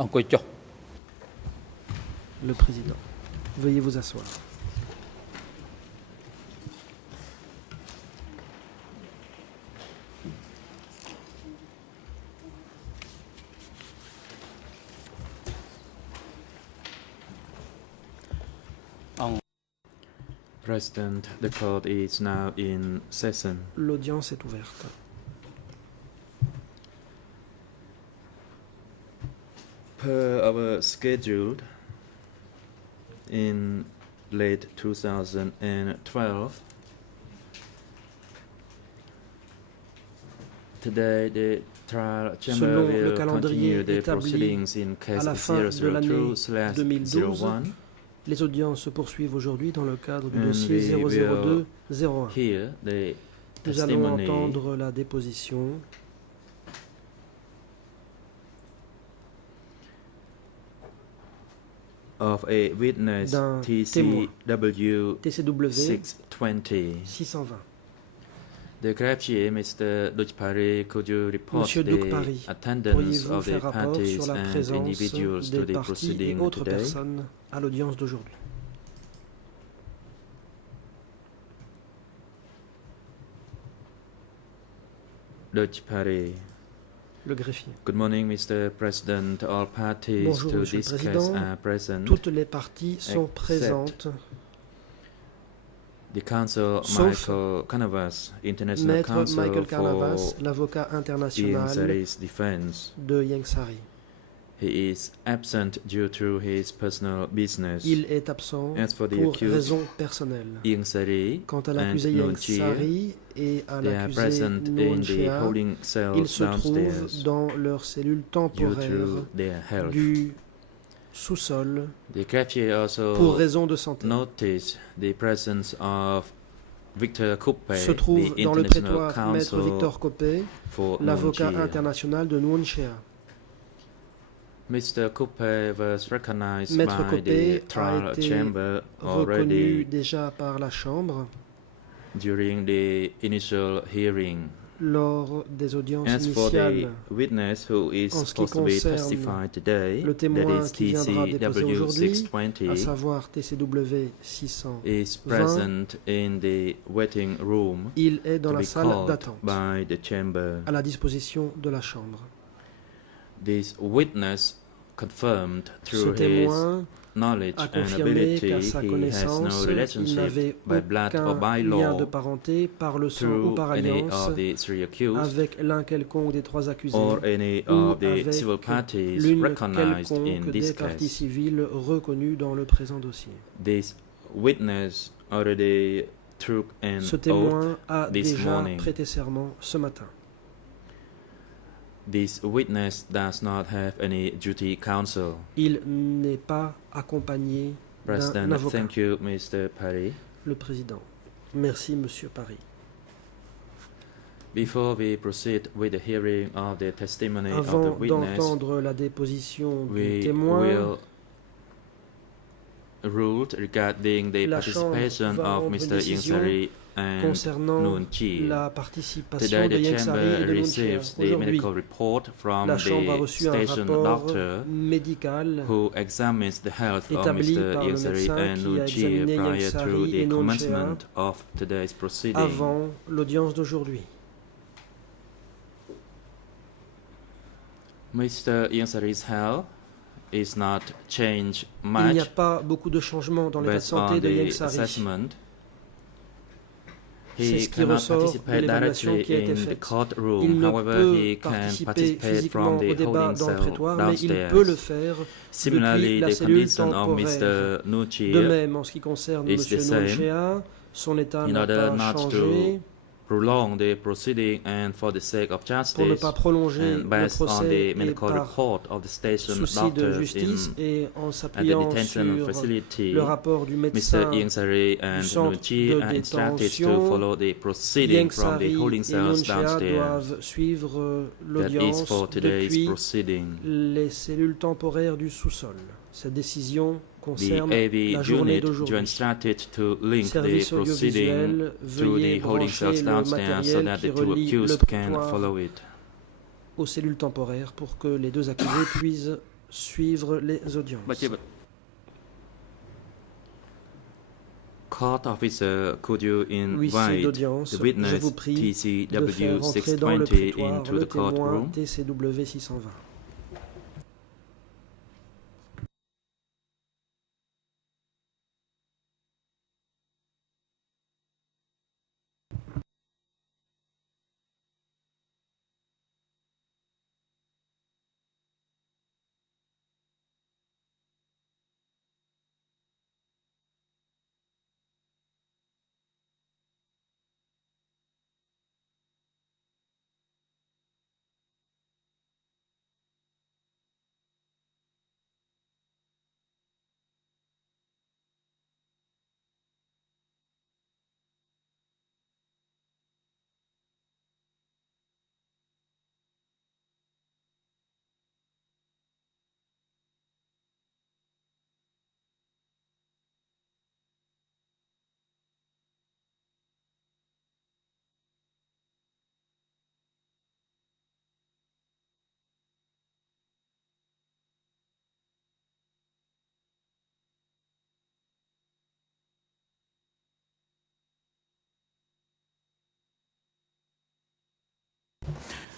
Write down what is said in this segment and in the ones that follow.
អង្គុយចុះ Le président. Veuillez vous asseoir. President, the court is now in session. L'audience est ouverte. Per our schedule, in late 2012, today the trial chamber Selon le will calendrier continue the établi proceedings in à case la fin de l'année 002/01. Les audiences se poursuivent aujourd'hui dans le cadre du And dossier we will 002-01. Here, the Nous allons testimony entendre la déposition of a witness d'un témoin. TCW TCW 620. 620. The greffier, Mr. Dukpari, could you report Monsieur the Dukpari, attendance pourriez-vous of the faire rapport parties sur la and présence individuals des to the parties et proceeding autres today? personnes à l'audience d'aujourd'hui? Dukpari. Le greffier. Good morning, Mr. President. All parties Bonjour, to Monsieur le this case Président. are present. Toutes les parties sont Except présentes, The counsel Sauf Michael Canavas, International Maître Counsel Michael for Carnavas, l'avocat Ian international Sari's defense. de Ieng Sary. He is absent due to his personal business. Il est absent As for the pour accused, raison personnelle. Ian Sari Quant à and l'accusé Noon Ieng Chea, Sary et à they are l'accusé present Noon in the Chea, holding cells ils se trouvent downstairs dans leur cellule due temporaire to their health. du sous-sol The greffier pour also raison de santé. noticed the presence of Victor Coupe, Se trouve the dans le International prétoire Maître Counsel Victor Copé, for l'avocat Noon Chea. international de Noon Chea. Mr. Coupe was recognized Maître by Copé the trial a été chamber reconnu already déjà par la Chambre during the initial hearing. lors des audiences As for the initiales. witness who is En ce qui supposed to be concerne testified today, le that témoin is qui viendra déposer TCW aujourd'hui, à 620, savoir TCW 600, is present in the waiting room il est dans to la be salle called d'attente, by the chamber. à la disposition de la Chambre. This witness confirmed Ce through his témoin knowledge a and confirmé ability qu'à sa he has connaissance, no il relationship n'avait by blood or aucun by lien de law parenté par le sang ou through par any alliance of the three accused avec l'un quelconque des trois accusés or any ou of the avec civil parties l'une recognized in quelconque this des parties case. civiles reconnues dans le présent dossier. This witness already took an Ce oath. témoin a this déjà morning. prêté serment ce matin. This witness does not have any duty counsel. Il n'est pas accompagné d'un President, avocat. thank you, Mr. Parry. Le président. Merci, Monsieur Paris. Before we proceed with the hearing of the testimony of the Avant witness, d'entendre la déposition du we témoin, will rule regarding the La Chambre participation va of rendre une Mr. décision Ingsari and concernant Noon Chea. la participation Today, de the Ieng Sary et chamber de Noon Chea. receives the Aujourd'hui, medical report from la Chambre a the reçu un station rapport doctor médical who examines the health of établi Mr. par le Ingsari médecin and qui Noon a Chea examiné Ieng prior to Sary et the Noon Chea commencement of today's proceeding. avant l'audience d'aujourd'hui. Mr. Ingsari's health is not changed Il n'y a much pas beaucoup de changements dans l'état de based santé on de Ieng the Sary. assessment. C'est He ce qui cannot ressort de participate l'évaluation directly qui a été in the faite. Il courtroom. ne However, peut he can participer participate physiquement from au the débat holding dans le cell prétoire, mais il peut le downstairs. faire Similarly, depuis la the cellule condition of temporaire. Mr. Noon De Chea, même, en ce qui concerne is M. the Noon same. Chea, son état In n'a order pas not changé. prolong the proceeding and for the sake of Pour ne justice, pas prolonger and le based on procès the et medical par report of the station souci de doctors justice in et en at the s'appuyant detention sur facility, le rapport du médecin Mr. Ingsari and centre Noon Chea de are instructed to détention, follow the proceeding Ieng from the Sary holding et Noon cells Chea downstairs. doivent suivre That is l'audience for today's depuis proceeding. les cellules temporaires du sous-sol. Cette décision The concerne AV la journée unit d'aujourd'hui. instructed to link the Service proceeding audiovisuel, through veuillez the holding brancher cells le downstairs so matériel that qui the two relie le accused can prétoire follow it. aux cellules temporaires pour que les deux accusés puissent suivre les audiences. Court officer, could you Huissier invite d'audience, the je witness vous prie de TCW faire entrer dans le 620 prétoire into le the témoin courtroom? TCW 620.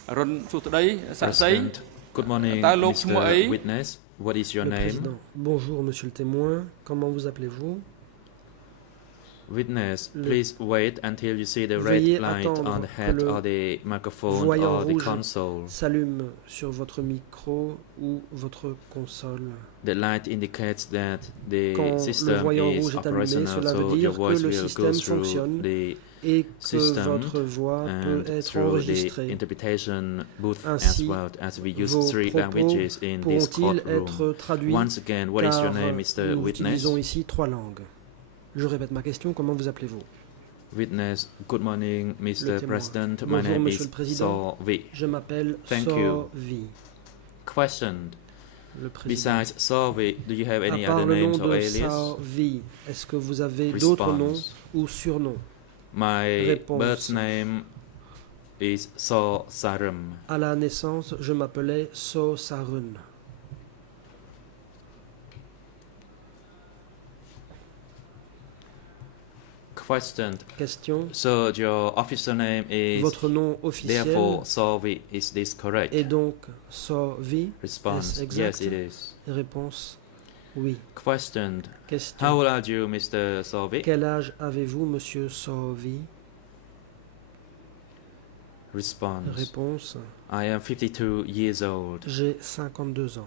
President, good morning, Mr. Witness. What is your Le name? président. Bonjour, monsieur le témoin. Comment vous appelez-vous? Witness, Le- please wait until you see the red Veuillez light attendre on the que head le or the microphone voyant or the rouge console. s'allume sur votre micro ou votre console. The light indicates that the Quand le system voyant is rouge est allumé, operational, cela veut so dire your que voice le will go système through fonctionne the et que system votre voix peut and être through the enregistrée. interpretation booth as Ainsi, well, as we use vos 3 propos languages in this pourront-ils courtroom. être traduits Once again, what is your car name, Mr. nous Witness? utilisons ici 3 langues. Je répète ma question, comment vous appelez-vous? Witness, good morning, Le Mr. témoin. President. My Bonjour, name Monsieur is le Président. Sovi. Je m'appelle Thank you. Sovi. Question. Le président. Besides Sovi, do you have any À part other le nom names or de alias? Sovi, est-ce que vous avez d'autres noms Response. ou surnoms? My Réponse. birth name is So Sarum. À la naissance, je m'appelais So Sarun. Question. Question. So your official name is Votre nom officiel therefore Sovi. Is this correct? est donc Sovi? Response. Est-ce exact? Yes, it is. Réponse. Oui. Question. Question. How old are you, Mr. Sovi? Quel âge avez-vous, monsieur Sovi? Response. Réponse. I am 52 years old. J'ai 52 ans.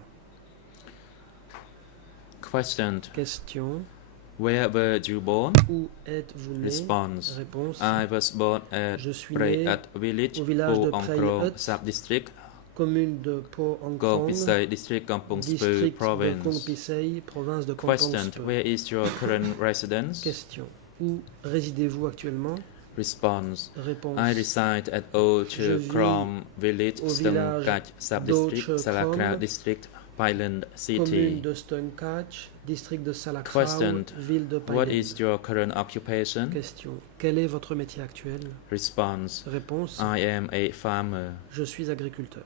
Question. Question. Where were you born? Où êtes-vous né? Response. Réponse. I was born at Je suis né Prayat village, au village de Po Angkrong Prayat, sub-district, commune de Po Ang Go Krong, Pisai district, Kampong Speu district de province. Kong Pisei, province de Kampong Question. Speu. Where is your current residence? Question. Où résidez-vous actuellement? Response. Réponse. I reside at Old Je vis Krom village, au village Stongkach sub-district, d'Old Salakra Krom, district, Pailand commune city. de Stongkach, district de Salakrau, Question. ville de What Pailand. is your current occupation? Question. Quel est votre métier actuel? Response. Réponse. I am a farmer. Je suis agriculteur.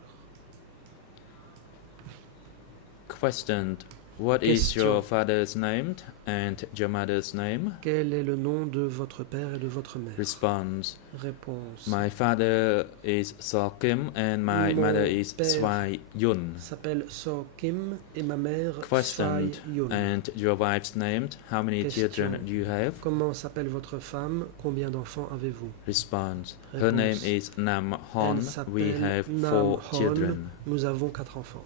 Question. What is Question. your father's name and your mother's name? Quel est le nom de votre père et de votre mère? Response. Réponse. My father is So Kim and my Mon mother is père Swai Yun. S'appelle So Kim et ma mère Question. Sai Yun. And your wife's name? How many Question. children do you have? Comment s'appelle votre femme? Combien d'enfants avez-vous? Response. Her Réponse. name is Nam Hon. Elle We s'appelle have Nam 4 Hon. children. Nous avons 4 enfants.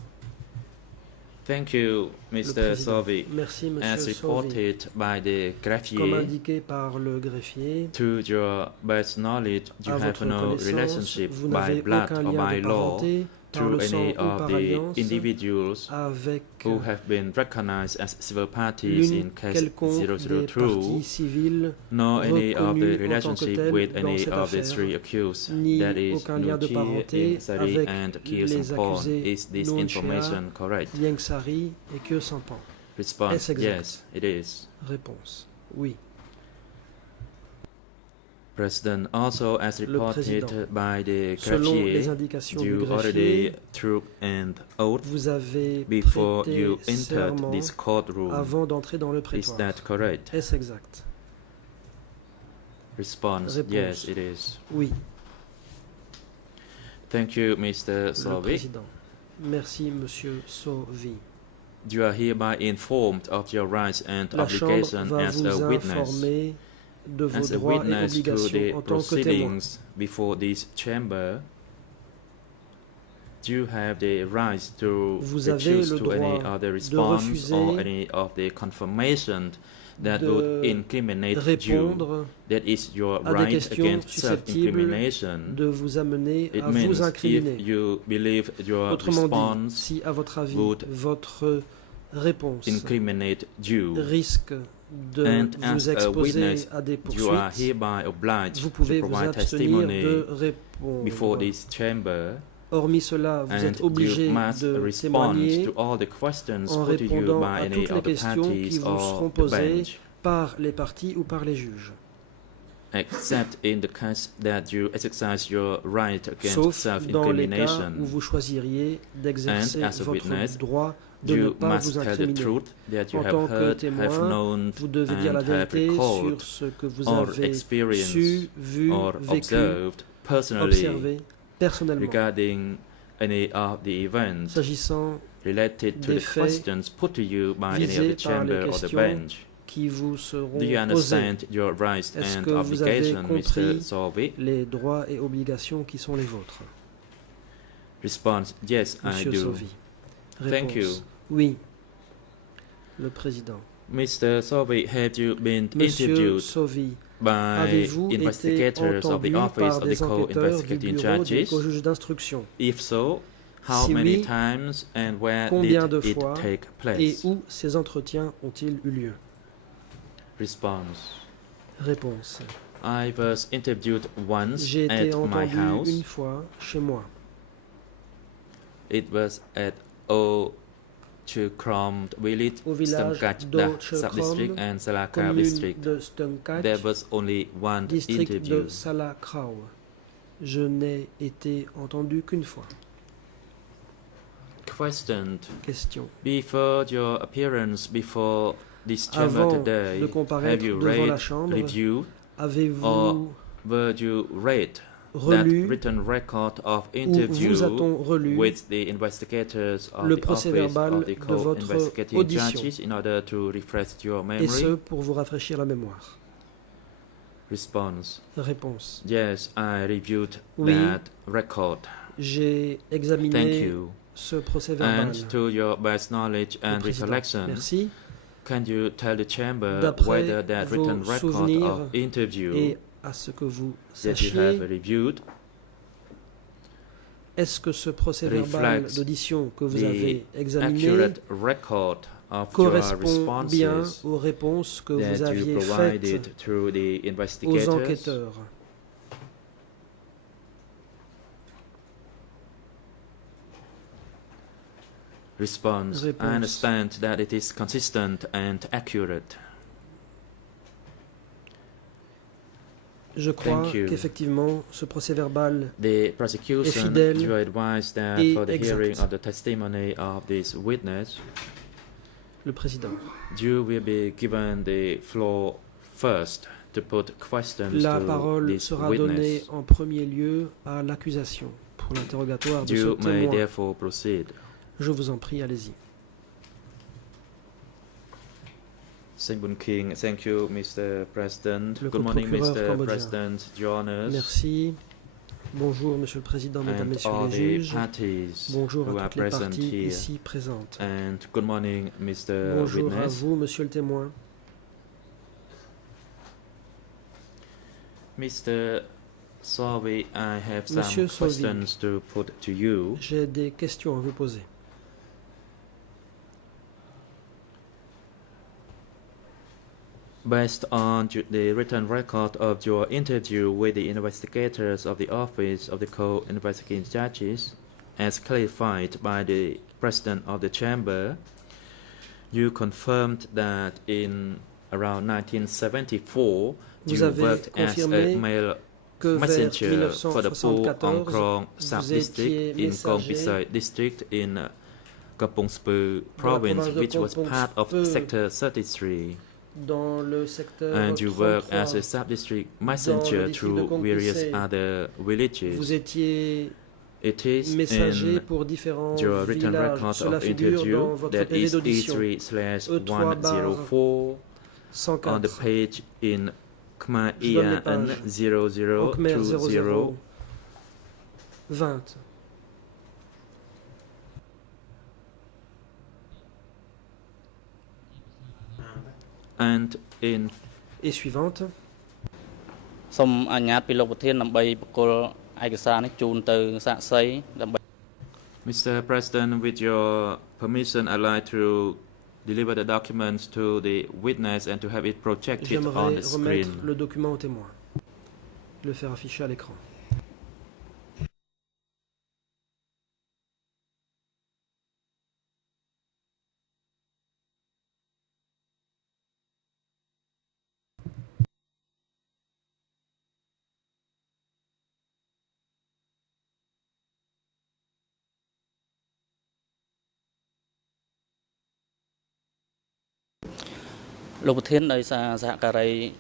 Thank you, Le Mr. président. Sovi. Merci, As monsieur Sovi. reported by the Comme greffier, indiqué par le greffier, to your best knowledge, you à have votre no connaissance, relationship vous by n'avez blood aucun or lien by de law parenté par through le sang any ou of par the alliance individuals avec who have been recognized as civil parties in l'une case quelconque des 002, parties civiles, nor any of the reconnues en tant que relationship telles with dans any cette of the affaire, 3 accused, ni that is aucun lien de Nuchie, parenté Insari avec and Kyo les Sampon. accusés Is this Nuchia, information correct? Liang Sari et Kyo Sampan. Response. Est-ce exact? Yes, it is. Réponse. Oui. President, also as Le président. reported by the Selon les greffier, indications du you already greffier, took an oath vous avez before prêté you entered serment this courtroom. avant d'entrer dans le Is prétoire. that correct? Est-ce exact? Response, Réponse. yes, it is. Oui, Thank you, Mr. le Sovic. président. Merci, Monsieur Sauvy. You are hereby informed of your rights and La Chambre obligations va as vous a witness. informer de vos As a droits et witness to obligations the en tant que témoin. proceedings before this chamber, you have the right to Vous avez refuse le to any droit other de response refuser or any of the confirmation that de would incriminate you. répondre That is your à des right questions against susceptibles self-incrimination. de vous amener It à vous means if incriminer. you believe your Autrement dit, response si à votre avis, would votre réponse incriminate you, risque de And as vous a exposer witness, à des you are poursuites, hereby obliged vous to pouvez vous provide abstenir testimony de before répondre. this chamber, Hormis cela, vous and êtes obligé you must de respond témoigner to all the questions en put to you répondant by à any toutes les of the questions qui parties vous or seront the posées bench, par les parties ou par les juges. except in the case that you exercise your right against Sauf dans les cas où self-incrimination. vous choisiriez d'exercer And as a votre witness, droit de ne You pas must vous tell the incriminer. truth that you En have tant que heard, témoin, have known, Vous devez dire and la have vérité recalled sur ce que vous or avez experienced su, vu, or vécu, observed personally observé personnellement. regarding any of the events S'agissant related to des the faits questions put to you by any of visés the par les chamber or the questions bench. qui vous seront Do you posées, understand your rights Est-ce and que vous avez obligations, compris Mr. Solvik? les droits et obligations qui sont les vôtres? Response, yes, I Monsieur do. Sauvy. Thank you. Réponse. Oui. Le président. Mr. Solvik, have you been Monsieur interviewed Sauvy, by avez-vous été investigators of the entendu office par of the des enquêteurs du co-investigating bureau des judges? co-juges d'instruction? If so, how Si many oui, times and where combien did de it fois take Et place? où ces entretiens ont-ils eu lieu? Response. Réponse. I was interviewed once J'ai été at my entendu house. une fois chez moi. It was at O Chukrom village, Au village Stamkach d'O sub-district Chukrom, and Salaka commune district. de Stumkach, There was only one district interview. de Salakrau. Je n'ai été entendu qu'une fois. Questioned Question. before your appearance before this chamber Avant today, de have comparaître you devant la read, Chambre, reviewed, avez-vous or were you read that relu written record of ou interview vous a-t-on relu with the investigators of le the office procès-verbal of the de votre co-investigating audition, judges in order to refresh your et ce memory? pour vous rafraîchir la mémoire? Response. Réponse. Yes, I reviewed Oui. that record. J'ai Thank examiné you. ce procès-verbal. And to your best knowledge Le and président. recollection, Merci. can you tell the chamber D'après whether that vos written record souvenirs of interview Et à ce que vous that you sachiez, have reviewed est-ce que ce procès-verbal reflects d'audition que vous the avez examiné accurate record of your correspond bien responses aux réponses que vous that you aviez provided faites through the aux investigators? enquêteurs? Response. Réponse. I understand that it is consistent and accurate. Je crois Thank you. qu'effectivement, ce procès-verbal The prosecution, fidèle you advise that et for the exact. hearing of the testimony of this witness, le président. you will be given the floor first to put questions La to parole this sera donnée witness. en premier lieu à l'accusation pour l'interrogatoire de You ce may témoin. therefore proceed. Je vous en prie, allez-y. Sembun King, thank you, Mr. President. Le Good morning, procureur Mr. cambodgien. President, Your Honors, Merci. Bonjour, Monsieur le Président, Mesdames, and Messieurs all les the juges. parties Bonjour who à are toutes les present parties here. ici présentes. And good morning, Mr. Bonjour à Witness. vous, Monsieur le témoin. Mr. Solvay, I have some Monsieur Solvay. questions to put to you. J'ai des questions à vous poser. Based on the written record of your interview with the investigators of the Office of the Co-Investigating Judges, as clarified by the President of the Chamber, you confirmed that in around 1974 Vous You avez worked as a confirmé mail que vers messenger for the Po Ong 1974, Krong vous sub-district étiez in Kong messager Pisai district in Kampong Speu de la province, province de which was Kampong part of Speu Sector 33. dans le secteur And you worked as 33. a sub-district Dans messenger le district de through Kong various Pisai, other vous villages. étiez It is messager in pour différents your written villages. record Cela of figure dans interview votre that PV is d'audition. E3/104 on the 104. page in Khmer Je donne les IAN pages. Au Khmer 0020 20. and in Et suivante. សូមអនុញ្ញាតពីលោកប្រធានដើម្បីបកគលឯកសារនេះជូនទៅសាក្សីដើម្បី Mr. President, with your permission, I'd like to deliver the documents to the witness and to have it projected on J'aimerais the remettre screen. le document au témoin. Le faire afficher à l'écran. Lục Thiên đời xa xã cà rây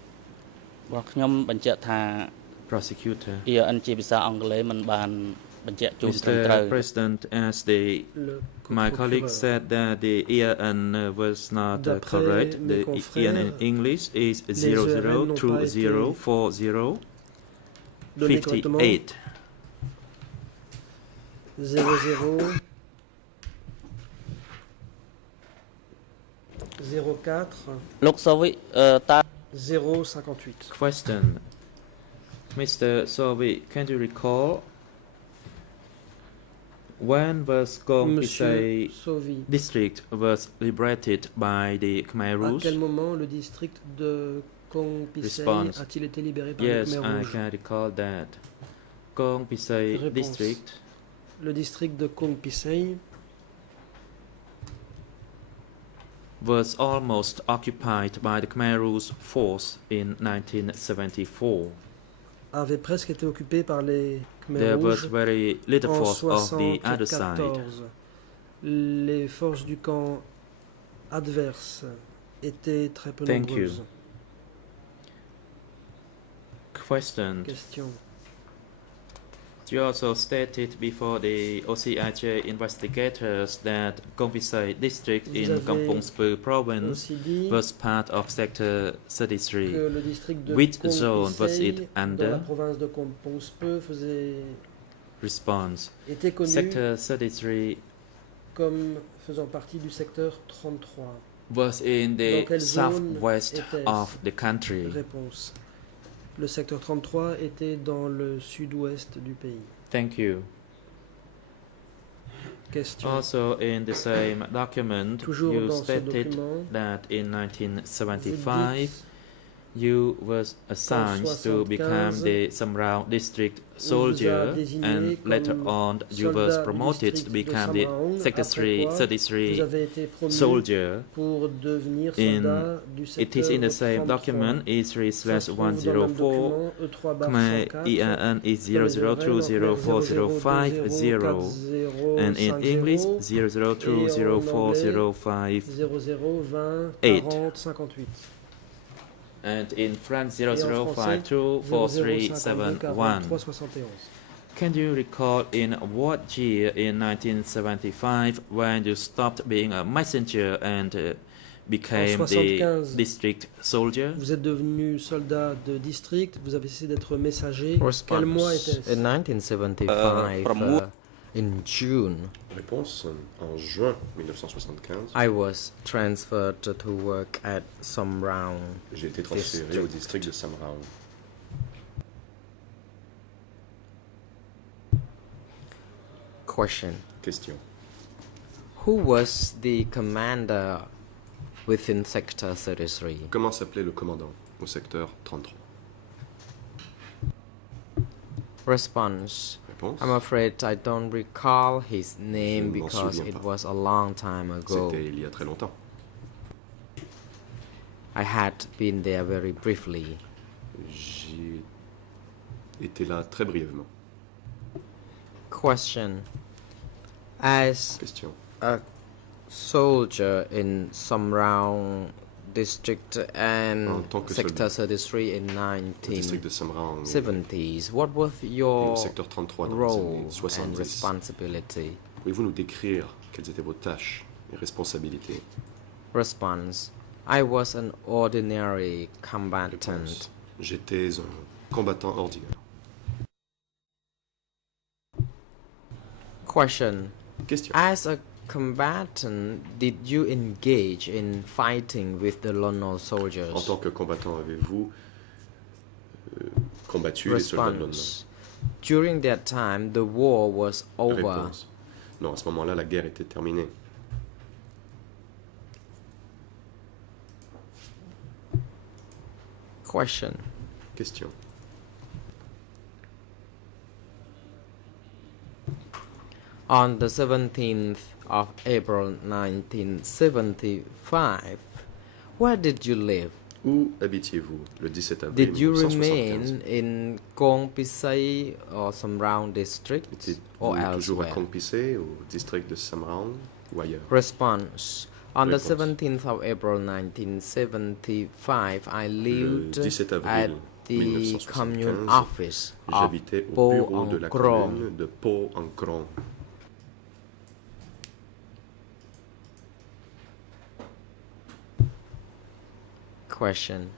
và nhómបញ្ជាក់ថា Prosecutor. EN ជាភាសាអង់គ្លេសមិនបានបញ្ជាក់ជូនត្រឹមត្រូវ Mr. President, as the my colleague said that the EN was not D'après correct. mes The EN in confrères, English is les ERN n'ont pas été 002040 58. 00 04 លោកសូវីតើ 058. Question. Mr. Sovi, can you recall when was Kong Monsieur Pisai Sovi, district was liberated by the Khmer à Rouge? quel moment le district de Kong Pisai Response. a-t-il été libéré par Yes, les Khmer I Rouges? can recall that. Kong Pisai Réponse. district Le district de Kong Pisai was almost occupied by the Khmer Rouge force in 1974. avait presque été occupé par les Khmer There was Rouges very little en force of the other side. 74. Les forces du camp adverse étaient très peu Thank you. nombreuses. Question. Question. You also stated before the OCIJ investigators that Kong Pisai district Vous in avez Kampong Speu province Aussi dit was part of Sector que 33. le district de Which Kong zone was Pisai it dans under? la province de Kampong Speu Response. était connu Sector 33 comme faisant partie du secteur 33. was in Dans the quelle zone southwest était-ce? of the country. Réponse. Le secteur 33 était dans le sud-ouest du pays. Thank you. Question. Also in the same document, Toujours you dans ce stated document, that in vous 1975 dites you was assigned to become the Samrao district soldier, désigné and later comme on you was soldat du promoted to district de become the Samraong, Sector après quoi, 33 vous avez été promu soldier. pour devenir In- soldat du It is secteur in the same 33. document, Ça se trouve dans le même E3/104. document, E3/104, Khmer EAN is 00204050, and in English 00204050, 0020 8. 40 58. and in French Et en français, 00524371. 0052 Can you recall in what year in 1975 when you stopped being a messenger and became the 75. district soldier? Vous êtes devenu soldat de district, vous avez cessé d'être messager. Quel mois était-ce? In 1975, in June, Réponse en juin 1975. I was transferred to work at Samrao. J'ai été transféré au district de Samrao. Question. Question. Who was the commander within Sector 33? Comment s'appelait le commandant au secteur 33? Response. Réponse. I'm afraid I don't recall his name Je m'en because souviens it pas. was a long time ago. C'était il y a très longtemps. I had been there very briefly. J'y étais là très brièvement. Question. As Question. a soldier in Samrao district and En tant que Sector soldat 33 in au district de Samra en 1970s, what was et au your secteur 33 dans les role années and 70. responsibility? Pouvez-vous nous décrire quelles étaient vos tâches et responsabilités? Response. I was an ordinary Réponse. combatant. J'étais un combattant ordinaire. Question. Question. As a combatant, did you engage in fighting with the Lon Nol En soldiers? tant que combattant, avez-vous combattu les soldats de Lon Nol? Response. During that time, the war was over. Réponse. Non, à ce moment-là, la guerre était terminée. Question. Question. On the 17th of April 1975, where did you live? Où habitiez-vous le 17 avril Did you 1975? remain in Kong Pisai or Samrao district or Étiez-vous toujours à elsewhere? Kong Pissé, au district de Samraong ou ailleurs? Response. On the Réponse. 17th of April 1975, I Le lived 17 at avril the commune 1975, office of j'habitais au Po bureau de la Krong. commune de Po en Krong. Question.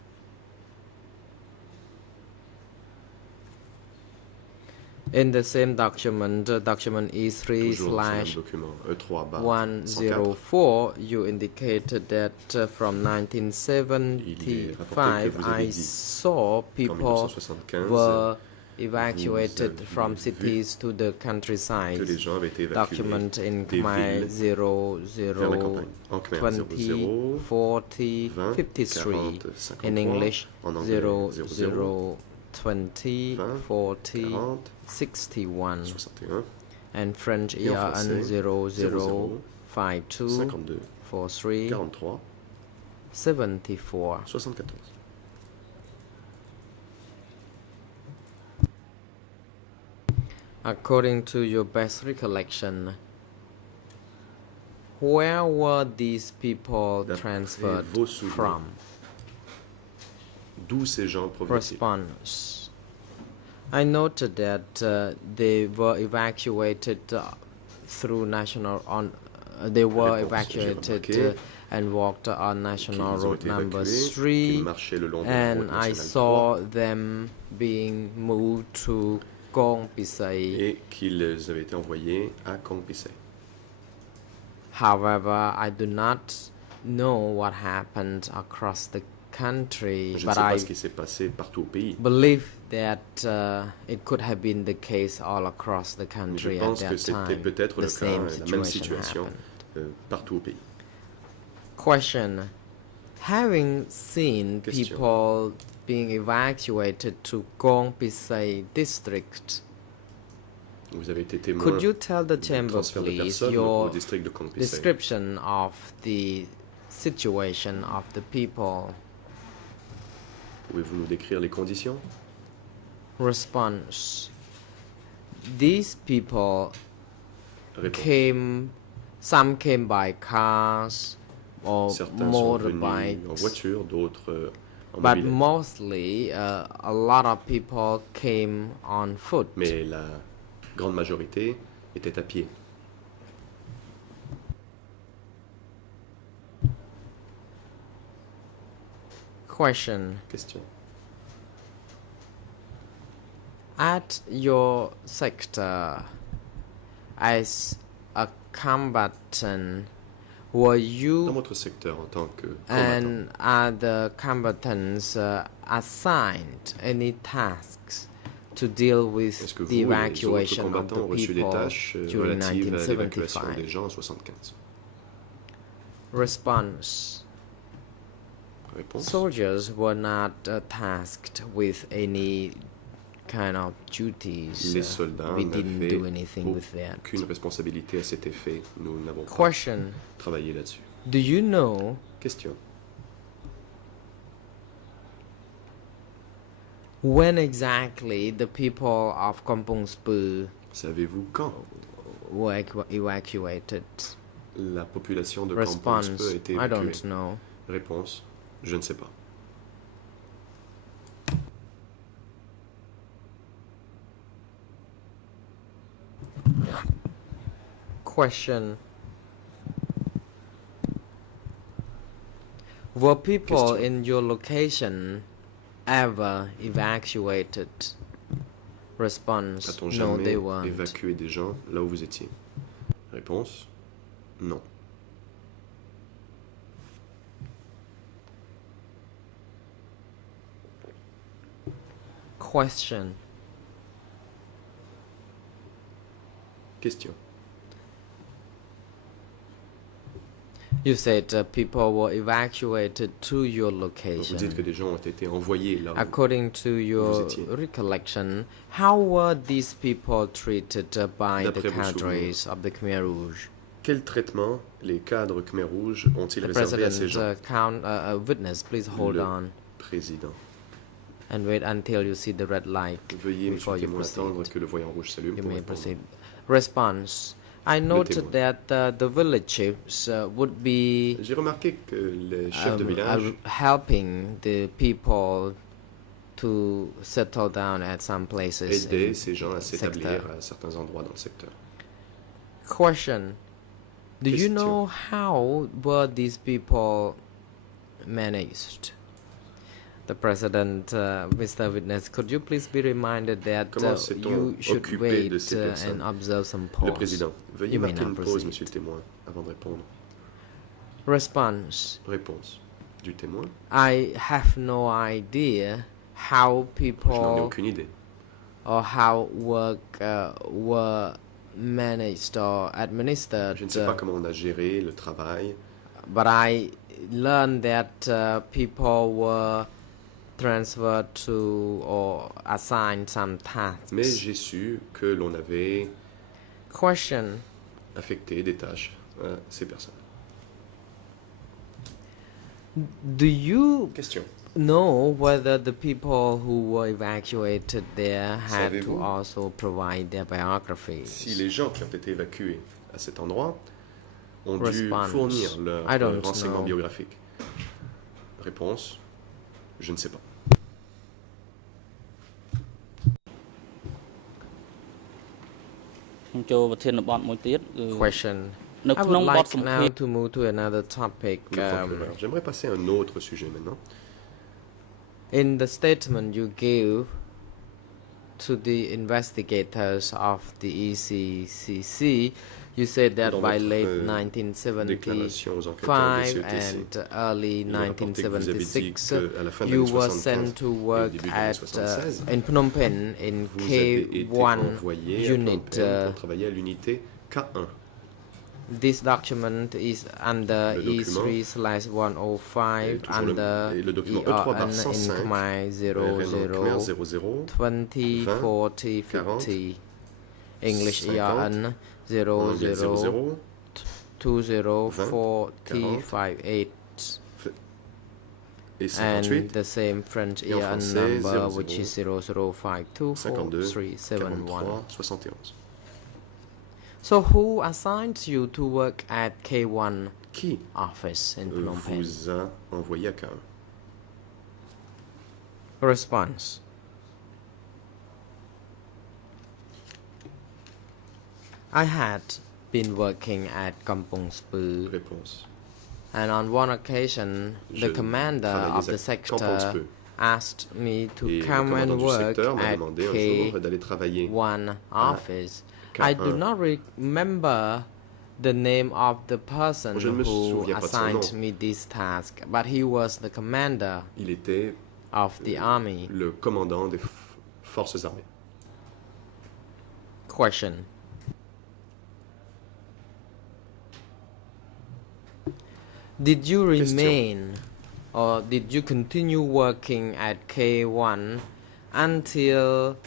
In the same document, document E3 Toujours dans ce même slash document E3 bar 104, you indicated that from Il est rapporté que 1975, vous avez I dit saw qu'en people 1975, were evacuated avez from vu cities to the que countryside. les gens avaient été évacués Document in des Khmer villes vers la 00 campagne. En Khmer 00, 20 40 20, 53. 40, In 53, English en anglais 00 00, 20 20, 40 40, 61. 61, And French Et en ERN français, 00 00, 52 52, 43 43, 74. 74. According to your best recollection, where were these people D'après transferred vos souvenirs, from? D'où ces gens provenaient-ils? Response. I noted that they were evacuated through national on. They were Réponse. evacuated J'ai remarqué and walked on National qu'ils ont Road été number évacués, 3, qu'ils marchaient le long de la route and I nationale saw 3 them being moved to Kong Pisai. et qu'ils avaient été envoyés à Kong Pissay. However, I do not know what happened across the country, Je ne but sais pas I ce qui s'est passé partout au pays, believe that it could have been the case all across the mais je country at pense que that c'était time. peut-être The le cas, same la même situation situation happened. partout au pays. Question. Having seen Question. people being evacuated to Kong Pisai district, Vous avez été témoin could you tell the du chamber, transfert de please, personnes au your district de Kong Pissay. description of the situation of the people? Pouvez-vous nous décrire les conditions? Response. These people Réponse. some came by cars or Certains sont venus en motorbikes, voiture, d'autres en but mobilette. mostly a lot of people came on foot. Mais la grande majorité était à pied. Question. Question. At your sector, as a combatant, were Dans you votre secteur, en tant que combattant, and are the combatants assigned any tasks to deal with est-ce que vous the et les autres evacuation of combattants ont the reçu des people tâches during relatives à l'évacuation 1975? des gens en 75? Response. Réponse. Soldiers were not tasked with any kind of duties. Les soldats We didn't n'avaient do anything with that. aucune responsabilité à cet effet. Nous n'avons pas Question. travaillé là-dessus. Do you know Question. When exactly the people of Kampong Speu Savez-vous quand were evacuated? la population de Kampong Response, Speu a été I évacuée? don't know. Réponse, je ne sais pas. Question. Were people Question. in your location ever evacuated? Response. A-t-on No, they jamais weren't. évacué des gens là où vous étiez? Réponse, non. Question. Question. You said people were evacuated to your Vous dites que location. des gens ont été envoyés là où According to your étiez. recollection, how were these people treated by the D'après vos cadres of the Khmer Rouge? Quel traitement les cadres Khmer Rouge ont-ils The réservé à ces gens? President, witness, please hold Le on président. and wait until you see the red light Veuillez, before monsieur you témoin, attendre proceed. que le voyant rouge s'allume You pour may répondre. proceed. Response. I noted témoin. that the village chiefs would be J'ai remarqué que les chefs de village helping the people to settle down at some places aidaient in ces gens à s'établir sector. à certains endroits dans le secteur. Question. Do you Question. know how were these people managed? The President, Mr. Witness, could you please be reminded that Comment s'est-on you should occupé de wait ces personnes? and observe some Le pause? président, veuillez You may marquer now une pause, proceed. monsieur le témoin, avant de répondre. Response. Réponse du témoin. I have no idea how Je n'en ai people aucune idée. or how work were managed or administered, Je ne sais pas comment on a géré le travail, but I learned that people were transferred to or assigned some tasks. mais j'ai su que l'on avait Question. affecté des tâches à ces personnes. Do you Question. know whether the people who were evacuated there had to Savez-vous also provide their biographies? Si les gens qui ont été évacués à cet endroit ont dû Response. fournir I leur don't renseignement know. biographique. Réponse, je ne sais pas. ខ្ញុំចូលប្រធានបទមួយទៀតគឺ Question. នៅ I ក្នុង would បទ like សម្ភា now សន៍ to move to another topic. Le procureur. J'aimerais passer à un autre sujet maintenant. In the statement you gave to the investigators of the ECCC, you said that Dans by votre, late déclaration aux enquêteurs de 1975 CETC, and early il est rapporté que vous avez dit 1976, qu'à la fin de you l'année were 75 sent to et au work début de l'année at 76, in Phnom Penh in vous avez été K1 envoyé à Phnom unit. Penh pour travailler à l'unité K1. This document is under Le document est E3/105 toujours under le document ERN in 105, Khmer Khmer 00 00 20 40 50 English 50, ERN en anglais 00 00 20 40, 40 58 et and 58, the same French Et en ERN français, number 00 which is 0052 52, 4371. 43, 71. So who assigned you to work at K1 Qui office in Phnom Penh? vous a envoyé à K1? Response. I had been working at Kampong Speu, Réponse. and on one occasion, the Je commander travaillais of à the Kampong sector Speu. asked me to Et le come commandant and du work secteur m'a at demandé un jour d'aller travailler K1 office. K1. I do not remember the name of the person Je ne me who souviens pas de son assigned nom. me this task, but he was the commander Il était of the army. le commandant des forces armées. Question. Did you Question. remain or did you continue working at K1 until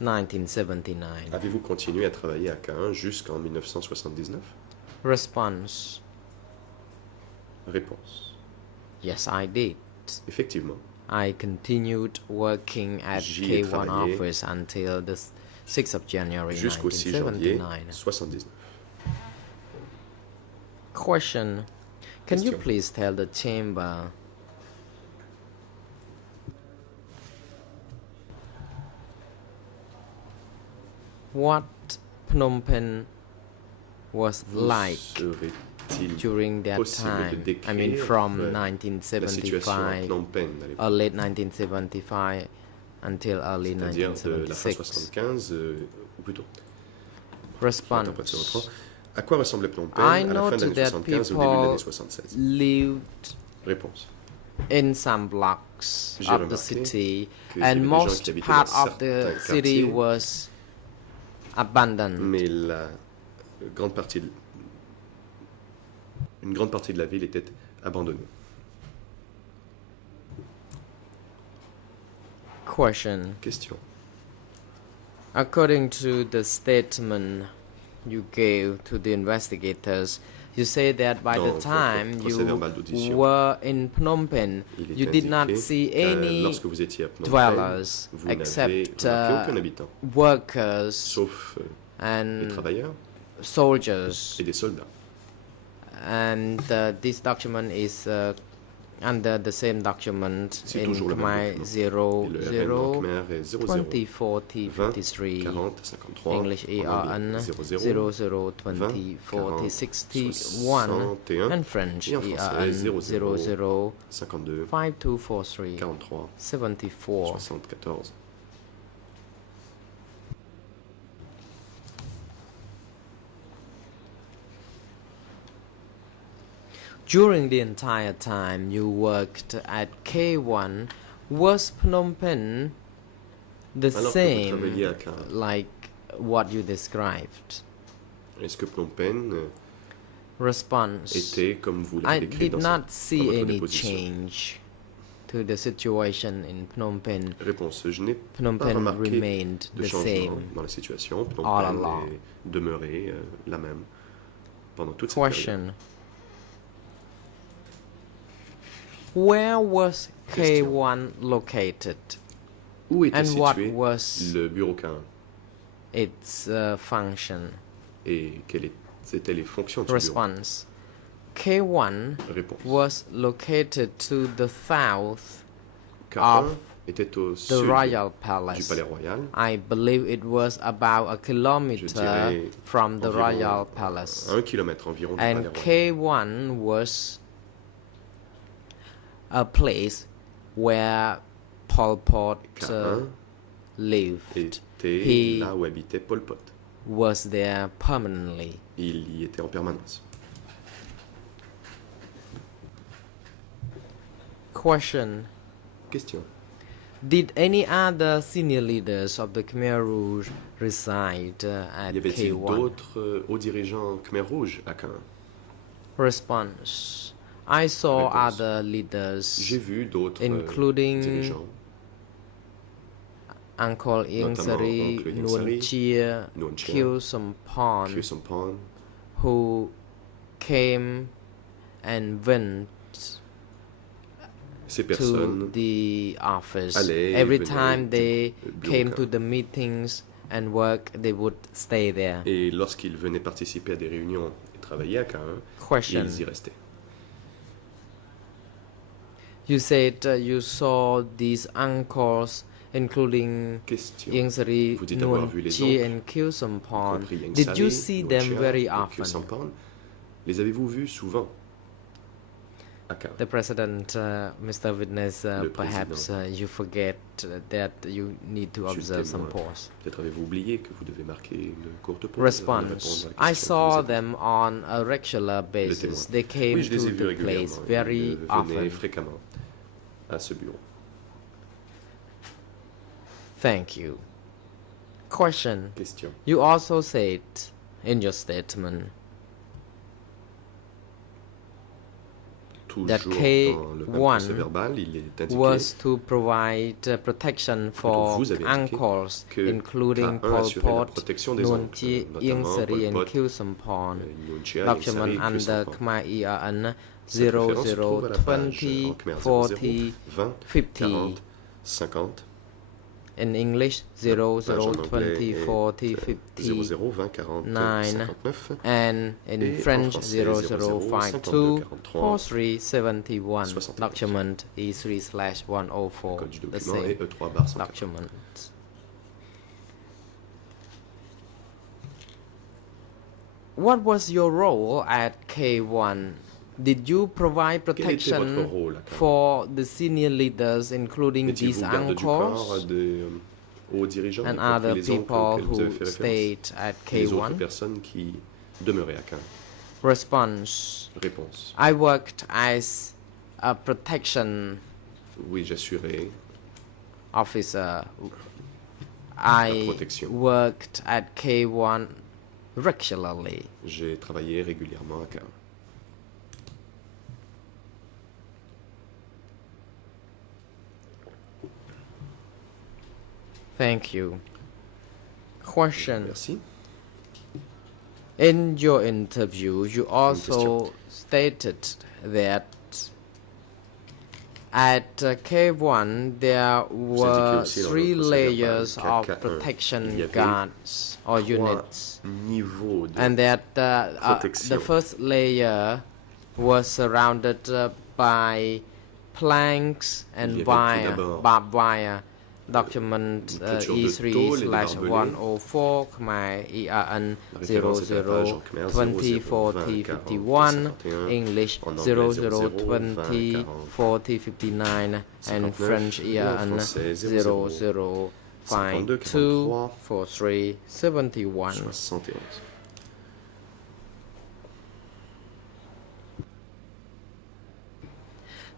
1979? Avez-vous continué à travailler à K1 jusqu'en 1979? Response. Réponse. Yes, I did. Effectivement, I continued working at J'y ai K1 travaillé office until the 6th of January jusqu'au 6 janvier 1979. 79. Question. Can you Question. please tell the chamber what Phnom Penh was Vous like serait-il during that possible de time? I mean, décrire, from la situation à 1975 Phnom Penh à l'époque, late 1975 until early c'est-à-dire de la fin 1976. 75 ou plutôt. Response. Interprétation autrement. À quoi ressemblait Phnom Penh I à la fin de noted l'année that 75 ou au début de l'année people 76? lived Réponse. in some blocks J'ai of the remarqué city, qu'il y avait and des gens qui most habitaient part dans of the certains city quartiers, was abandoned. mais une grande partie de la ville était abandonnée. Question. Question. According to the statement you gave to the investigators, you say that by Dans the votre time procès-verbal you d'audition, were in Phnom Penh, il est you did not indiqué see que any lorsque vous étiez à Phnom Penh, dwellers vous n'avez except remarqué aucun habitant, workers sauf des and travailleurs soldiers. et des soldats. And this document is under the same document C'est in toujours le même Khmer document. 0 Et le RN en 0 Khmer est 00 20 40 20 53 40 53 English en ERN anglais 00 00 20 20 40 40 61 61 and French et en français ERN 00 00 52 5243 43 74. 74. During the entire time you worked at K1, was Phnom Penh the Alors que vous same travailliez à Caen, like what you described? est-ce que Phnom Penh Response. était comme vous I l'avez décrit did dans not dans see votre any déposition? change to the situation in Phnom Penh. Réponse. Je n'ai Phnom pas Penh remarqué remained de the changement same. dans la situation. Phnom all Penh along. est demeurée la même pendant toute cette période. Question. Where was Question. K1 located Où était and what situé was le bureau K1 its function? et quelles étaient les fonctions de ce bureau? Response. K1 Réponse. was located to the south K1 of était au the sud Royal du Palace. palais royal. I believe it was about a Je kilometer dirais from the environ Royal Palace. 1 kilomètre environ du And palais royal. K1 was a place where Pol Pot K1 lived. était He là où habitait Pol Pot. was there permanently. Il y était en permanence. Question. Question. Did any other senior leaders of the Khmer Rouge reside at Y avait-il K1? d'autres hauts dirigeants Khmer Rouge à Caen? Response. I saw Réponse. other leaders, J'ai vu d'autres including dirigeants, Uncle Ieng notamment Sari, Oncle Ieng Nuon Sari, Chia, Nuon Chia, Khieu Samphan, Khieu Samphan, who came and went ces to personnes the office. allaient et Every venaient time they du bureau came K1. to the meetings and work, they would stay there. Et lorsqu'ils venaient participer à des réunions et travailler à Caen, Question. ils y restaient. You said you saw these uncles, including Question. Ieng Sari, Vous dites avoir Nuon vu les Chia, oncles, and Khieu y Samphan. compris Ieng Did you Sari, see Nuon them Chia very et Khieu often? Samphan. Les avez-vous vus souvent à Caen? The President, Mr. Witness, Le perhaps you forget that you need to Monsieur le observe some témoin, pause. Peut-être avez-vous oublié que vous devez marquer une courte pause Response. avant de répondre à I la question que saw vous avez them on a regular témoin. basis. They came Oui, je les ai to vus the place régulièrement. very Ils venaient often. fréquemment à ce bureau. Thank you. Question. Question. You also said in your statement that Toujours dans le même K1 procès verbal, il est indiqué was to provide protection for vous avez indiqué uncles, que including K1 Pol assurait la Pot, protection des Nuon oncles, Chia, Ieng notamment Sari, Pol and Pot, Khieu Samphan. Nuon Chia, Ieng Sari Document et Khieu under Samphan. Khmer ERN Cette référence se trouve à la page 00 en khmer 20 00 20 50. 40 50. In English, 00 Page en anglais 20 est, 40 00 20 40 9, 59. and in Et en French, français, 0052 43 4371. 71. Document E3/104. Code du The document same est E3/104. document. What was your role at K1? Did you provide Quel était votre protection rôle à K1? for the senior leaders, including these Étiez-vous garde du corps uncles des hauts dirigeants, and y compris other les oncles people auxquels vous avez who fait référence, stayed at et les autres K1? personnes qui demeuraient à K1? Response. Réponse. I worked as a protection Oui, j'assurais officer. I protection. worked at K1 regularly. J'ai travaillé régulièrement à K1. Thank you. Question. Merci. In your interview, you also stated that at K1 there were aussi dans le 3 procès layers verbal of qu'à K1, il y protection avait guards or units, Niveau de and that the protection. first layer was surrounded by planks Il y and avait tout wire, d'abord barbed wire. Document une clôture de tôle et de barbelés. E3/104 Khmer ERN La référence est à la page en 00 khmer 20 00 40 20 51, 51, English en anglais 00 00 20 20 40 59, and 59, French et en ERN français 00 52 52 43 71. 71.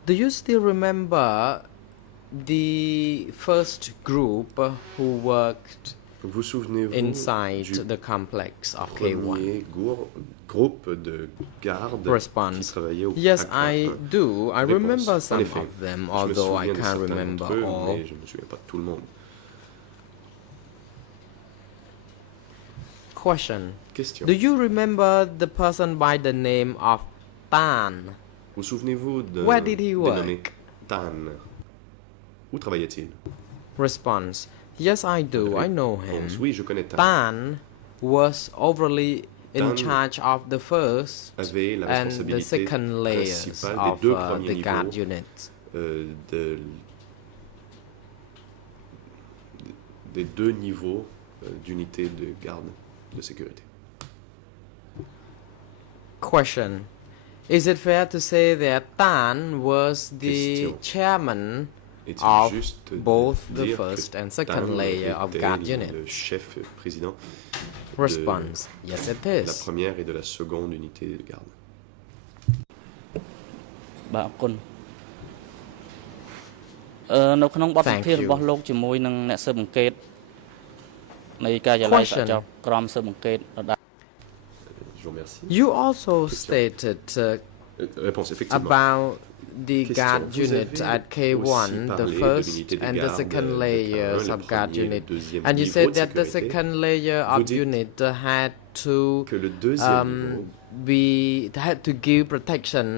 Do you still remember the first group who worked Vous souvenez-vous inside du the complex of K1? premier groupe de gardes qui Response. travaillaient au Yes, à I K1? do. I Réponse. remember En some effet, of them, je me although I souviens de can't certains remember d'entre eux, all. mais je ne me souviens pas de tout le monde. Question. Question. Do you remember the person by the name of Tan? Vous souvenez-vous de Where did he dénommé work? Tan? Où travaillait-il? Response. Yes, I do. I know him. Réponse. Oui, je connais Tan. Tan was overly in Tan charge of the first avait la and the responsabilité second layers principale of des deux premiers the guard niveaux units. Des deux niveaux d'unité de garde de sécurité. Question. Is it fair to say that Tan was the Question. chairman Est-il of juste de both the dire first que and second Tan layer of était guard le units? chef président Response. Yes, it de la is. première et de la seconde unité de garde? បាទអរគុណនៅក្នុងបទសម្ភាសន៍របស់លោកជាមួយនឹងអ្នកស៊ើបអង្កេតនៃការិយាល័យសហជីពក្រមស៊ើបអង្កេតដដែល Je vous remercie. You also stated Réponse effectivement. about the Question. guard Vous unit avez at K1, aussi the parlé de first l'unité de and the garde second de layers K1, of le guard premier et le unit, deuxième and you niveau said de that the sécurité. second layer Vous of dites unit had to Que le deuxième niveau had to give protection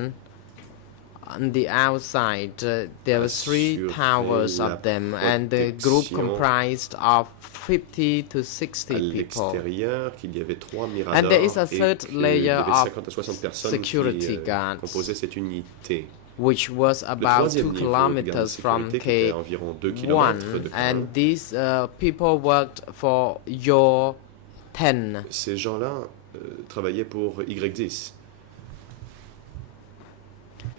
on the outside. There were 3 assurer towers la of them, and the group protection comprised of 50 to 60 à people. l'extérieur, qu'il y avait 3 miradors And there is a et third qu'il y layer avait of 50 à 60 personnes security qui guards, composaient cette unité. which was Le about troisième 2 niveau de garde de kilometers from sécurité qui était à environ 2 kilomètres de K1, K1. and these people worked for your 10. Ces gens-là travaillaient pour Y10.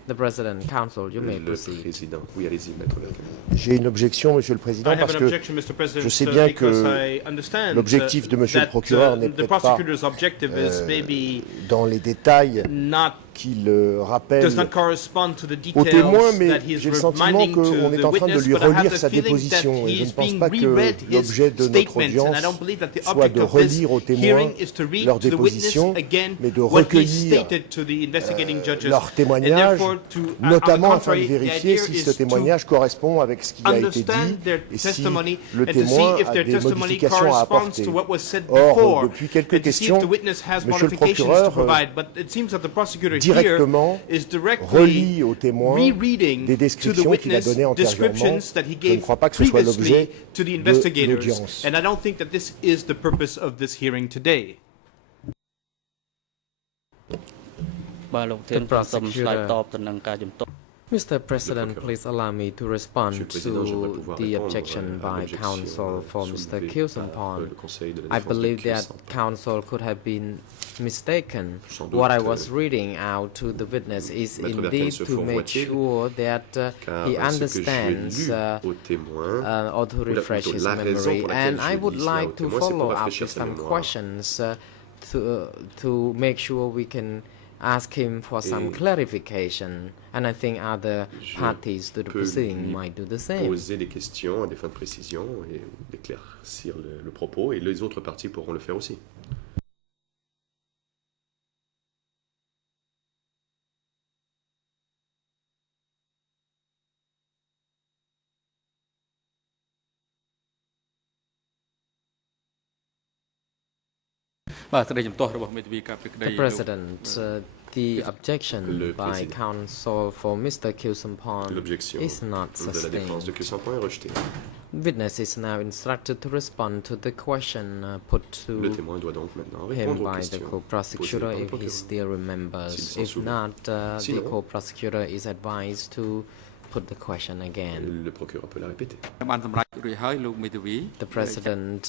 The President, Council, you may Le proceed. président. Oui, allez-y, maître Leclerc. J'ai une objection, Monsieur le Président, I have parce an que objection, Mr. President, je sais bien because que I understand l'objectif de Monsieur le that, procureur n'est the peut-être pas prosecutor's objective is maybe dans les détails not qu'il rappelle does not correspond to the au details témoin, mais that he's j'ai le sentiment reminding qu'on to est the en train de witness, lui but I have relire the sa feeling that déposition. Et je ne he's pense being pas que reread his l'objet de notre statements, and I audience don't believe that the soit object de of this relire aux témoins hearing is to read leur to the witness déposition, again mais de what he recueillir stated to the investigating judges, leur and témoignage, therefore to, notamment on the afin de contrary, the vérifier idea si is ce to témoignage correspond avec ce qui a été understand dit their et si testimony le and to témoin see if a their des testimony modifications à corresponds apporter. to what was said Or, before, depuis quelques and to see if questions, the witness has Monsieur le modifications to procureur provide. But it seems that the prosecutor dit directement is directly relie au témoin rereading des to the descriptions qu'il a witness données antérieurement. descriptions that he Je ne gave crois pas que ce soit previously l'objet to the de investigators. l'audience. And I don't think that this is the purpose of this hearing today. បាទលោកធានខ្ញុំសូមឆ្លើយតបទៅនឹងការជំទាស់ Mr. President, please allow me to respond Monsieur le Président, j'aimerais to pouvoir the répondre objection à by l'objection, counsel for Mr. soulevée par Kilsonpon. le Conseil de la I défense de believe that Kilsonpon. counsel could have been mistaken. Sans doute, What I was reading out to the witness is Maître indeed Verten se to make fourvoie-t-il, sure that car he ce que j'ai understands lu au témoin, or to refresh plutôt his la raison memory. pour laquelle And I je would lis cela like au to témoin, c'est pour follow up rafraîchir with sa some mémoire. questions to make sure we can ask him for some Et clarification. And I think other je parties to the peux proceeding lui might do the same. poser des questions à des fins de précision et d'éclaircir le propos, et les autres parties pourront le faire aussi. The President, the objection Le by Président. counsel for Mr. Kilsonpon L'objection is not de la défense de sustained. Kilsonpon est rejetée. Witness is now instructed to respond to the question put Le to témoin doit donc maintenant him répondre aux by the questions posées co-prosecutor par le if he procureur. still remembers. S'il s'en If souvient. not, the Sinon, co-prosecutor is advised to put the question again. Le procureur peut la répéter. The President,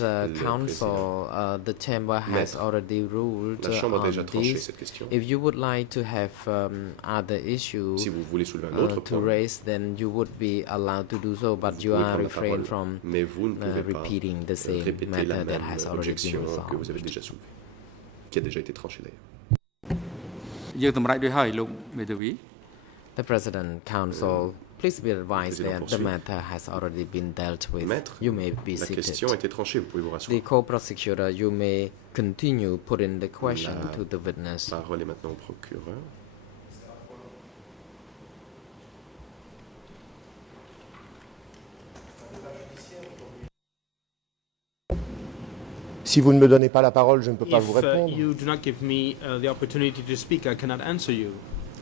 counsel, the chamber has Maître, already ruled La Chambre a déjà on tranché this. cette question. If you would like to have other issues Si vous voulez soulever un autre to point, raise, then you would be allowed to do so, but vous you pouvez are prendre la refrained parole, from mais vous ne pouvez pas repeating the same répéter la matter that même has already been objection que vous avez resolved. déjà soulevée, qui a déjà été tranchée d'ailleurs. The President, counsel, please be advised Président that the poursuit. matter has already been dealt with. Maître, You may be La question a seated. été tranchée, vous pouvez vous The rasseoir. co-prosecutor, you may continue putting the question La to the witness. parole est maintenant au procureur. Si vous ne me donnez pas la parole, je ne peux pas vous If répondre. you do not give me the opportunity to speak, I cannot answer you.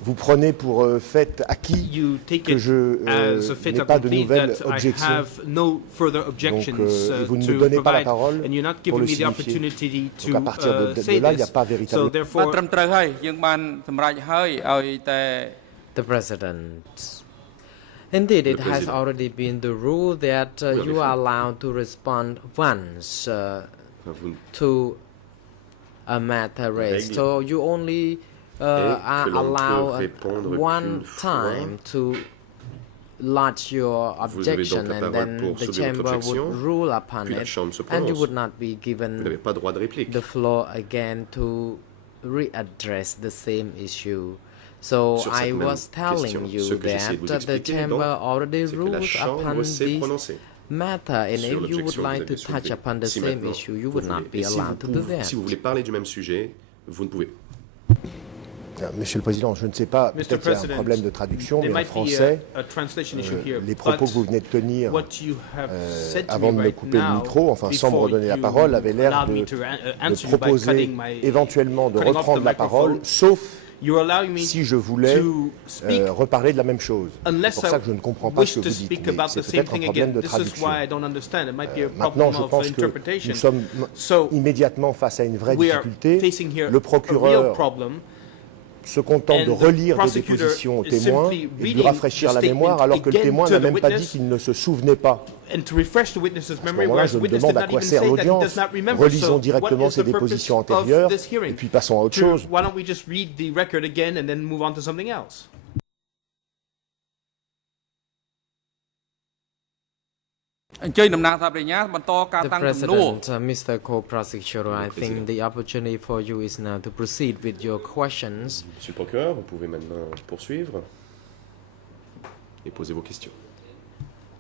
Vous prenez pour fait acquis You take que it je as a fait n'ai pas de accompli nouvelles that I objections. have no further objections Donc, vous ne me to donnez pas la provide, parole and you're not pour giving le me the signifier. opportunity Donc à partir to de say là, il n'y a this. pas So véritablement. បាទ therefore, ត្រឹមត្រូវហើយយើងបានសម្រេចហើយឲ្យតែ The President. Indeed, it has President. already been the rule that Oui, en you effet. are allowed to respond once Enfin, vous to a matter raised. Règle. So you only are que l'on peut allowed répondre one qu'une fois. time to lodge your Vous avez donc objection, la and parole then pour the soulever votre chamber would objection, rule upon puis la it, Chambre se and you prononce. would not be Vous given n'avez pas droit de réplique. the floor again to readdress the same issue. So Sur I cette même was telling question, you ce que j'essaie de vous that the expliquer, chamber donc, already c'est que la ruled upon Chambre s'est this prononcée matter, and sur if you would l'objection que like vous to avez touch soulevée. upon the Si same maintenant, issue, you vous would not voulez- be et si allowed to vous do pouvez- that. Si vous voulez parler du même sujet, vous ne pouvez. Monsieur le Président, je ne sais pas, Mr. peut-être qu'il y a un President, problème de traduction, there mais en might be français, a translation issue here. les propos but que vous venez de tenir what you have said to avant de me me right couper le now, micro, enfin sans me before redonner la you parole, avait l'air allowed me de to answer you by proposer cutting my- éventuellement de cutting off reprendre the la parole, microphone. sauf You're allowing me si je voulais to speak reparler de la même chose. C'est unless pour I ça que je ne comprends pas wish ce que to vous dites, speak mais about c'est the same peut-être un thing problème again. de This is traduction. why I don't understand. It might be a Maintenant, problem je of pense que interpretation. nous sommes So immédiatement face à une vraie we are difficulté. facing here Le a real procureur problem. se contente de And the relire des prosecutor dépositions au is témoin simply et de lui reading rafraîchir the la mémoire statement alors que le again témoin to n'a the même pas dit witness. qu'il ne se souvenait pas. And to refresh the witness's memory, moment-là, whereas je the me witness demande did à not quoi even sert say that he l'audience. does not remember. Relisons So what directement is ces the purpose dépositions of antérieures this hearing? et puis passons à autre To- chose. Why don't we just read the record again and then move on to something else? The President, Mr. Co-Prosecutor, I think the opportunity for you is now to proceed with your questions. Monsieur le procureur, vous pouvez maintenant poursuivre et poser vos questions.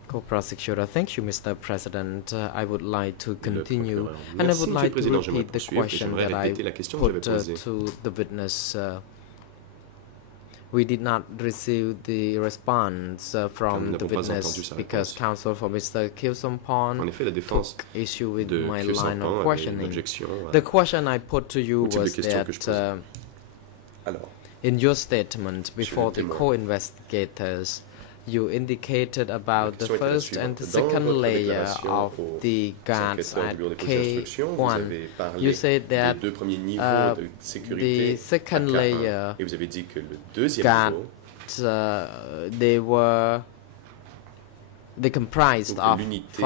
Co-Prosecutor, thank you, Mr. President. I would like to continue, procureur. and I Merci, would Monsieur like le to Président. J'aimerais repeat the poursuivre et question j'aimerais that I répéter la question que j'avais put posée. to the witness. We did not receive the response Nous from the n'avons pas entendu witness sa because réponse. counsel for Mr. En Kilsonpon effet, la défense took issue with de my line Kilsonpon of avait une questioning. objection The question I put to you au type de was question que je that posais. Alors, In your statement before the témoin. co-investigators, you indicated about the question était la first and suivante. the Dans second votre layer déclaration of aux the guards enquêteurs at du bureau des polices d'instruction, vous K1. avez parlé You said that des deux premiers niveaux de the sécurité second à K1, layer et vous avez dit que le deuxième guard niveau, they comprised donc of l'unité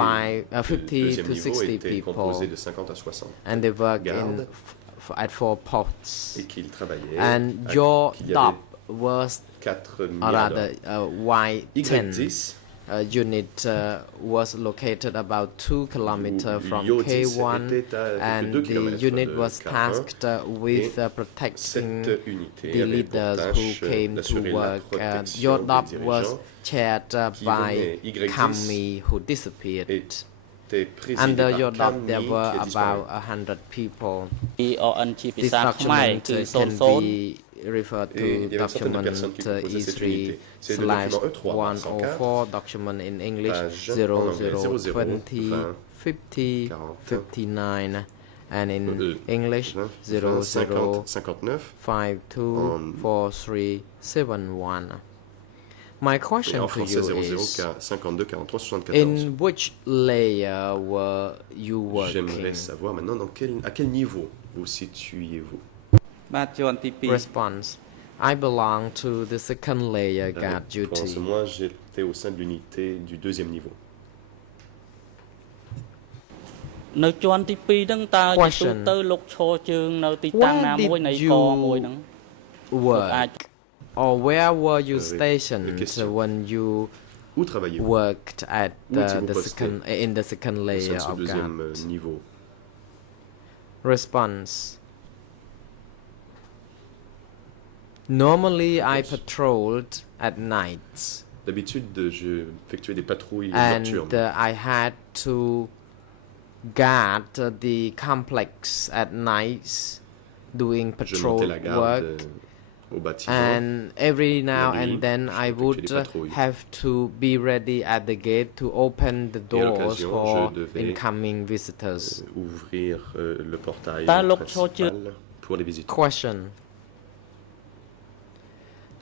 50 deuxième to niveau 60 était composée people, de 50 à 60 and they worked gardes at 4 posts. et qu'ils travaillaient And à- your qu'il y avait top was 4 or miradors. rather Y10 Y10 unit was located about 2 kilometers from Yo-10 K1, était à and quelques 2 the kilomètres unit de was K1, tasked with et protecting cette unité the avait pour leaders who tâche came to d'assurer la work. protection Your des top was dirigeants chaired qui by venaient. Y10 Kami, who disappeared. était présidé Under par your top, there Kami, were qui a disparu. about 100 people. EON ជាភា This សាខ្មែរ document គឺ can 00 be referred Et to il y avait une centaine de document personnes qui composaient cette E3 unité. C'est le slash document E3 104, document in English page en anglais 0020 20 50 40 59, and in Euh, English 20, 50, 59. 52 en- 43 71. My Et question en to français you 00 is, 52 43 74. in which layer were you working? J'aimerais savoir maintenant à quel niveau vous situez-vous. បាទជាន់ទី2 Response: I belong to the second layer guard Réponse, duty. moi j'étais au sein de l'unité du deuxième niveau. នៅជាន់ទី2ហ្នឹងតើជាទូ Question. ទៅលោកឈរជើងនៅទីតាំង Where ណាមួយ did នៃក you មួយហ្នឹងលោក អាច Work, or where were you Oui, stationed question. when you Où travaillez-vous worked at Où étiez-vous the posté second in the second au sein layer de ce of deuxième guard? niveau? Response: Normally, I Réponse. patrolled at night, D'habitude, je effectuais des patrouilles and nocturnes. I had to guard the complex at night, doing Je patrol montais la garde work. au bâtiment. And every now nuit, and then I j'effectuais would des patrouilles. have to be ready at the gate to open the à doors l'occasion, for je devais, incoming visitors. Ouvrir le portail T'as l'autre chose, principal pour les visiteurs. Question: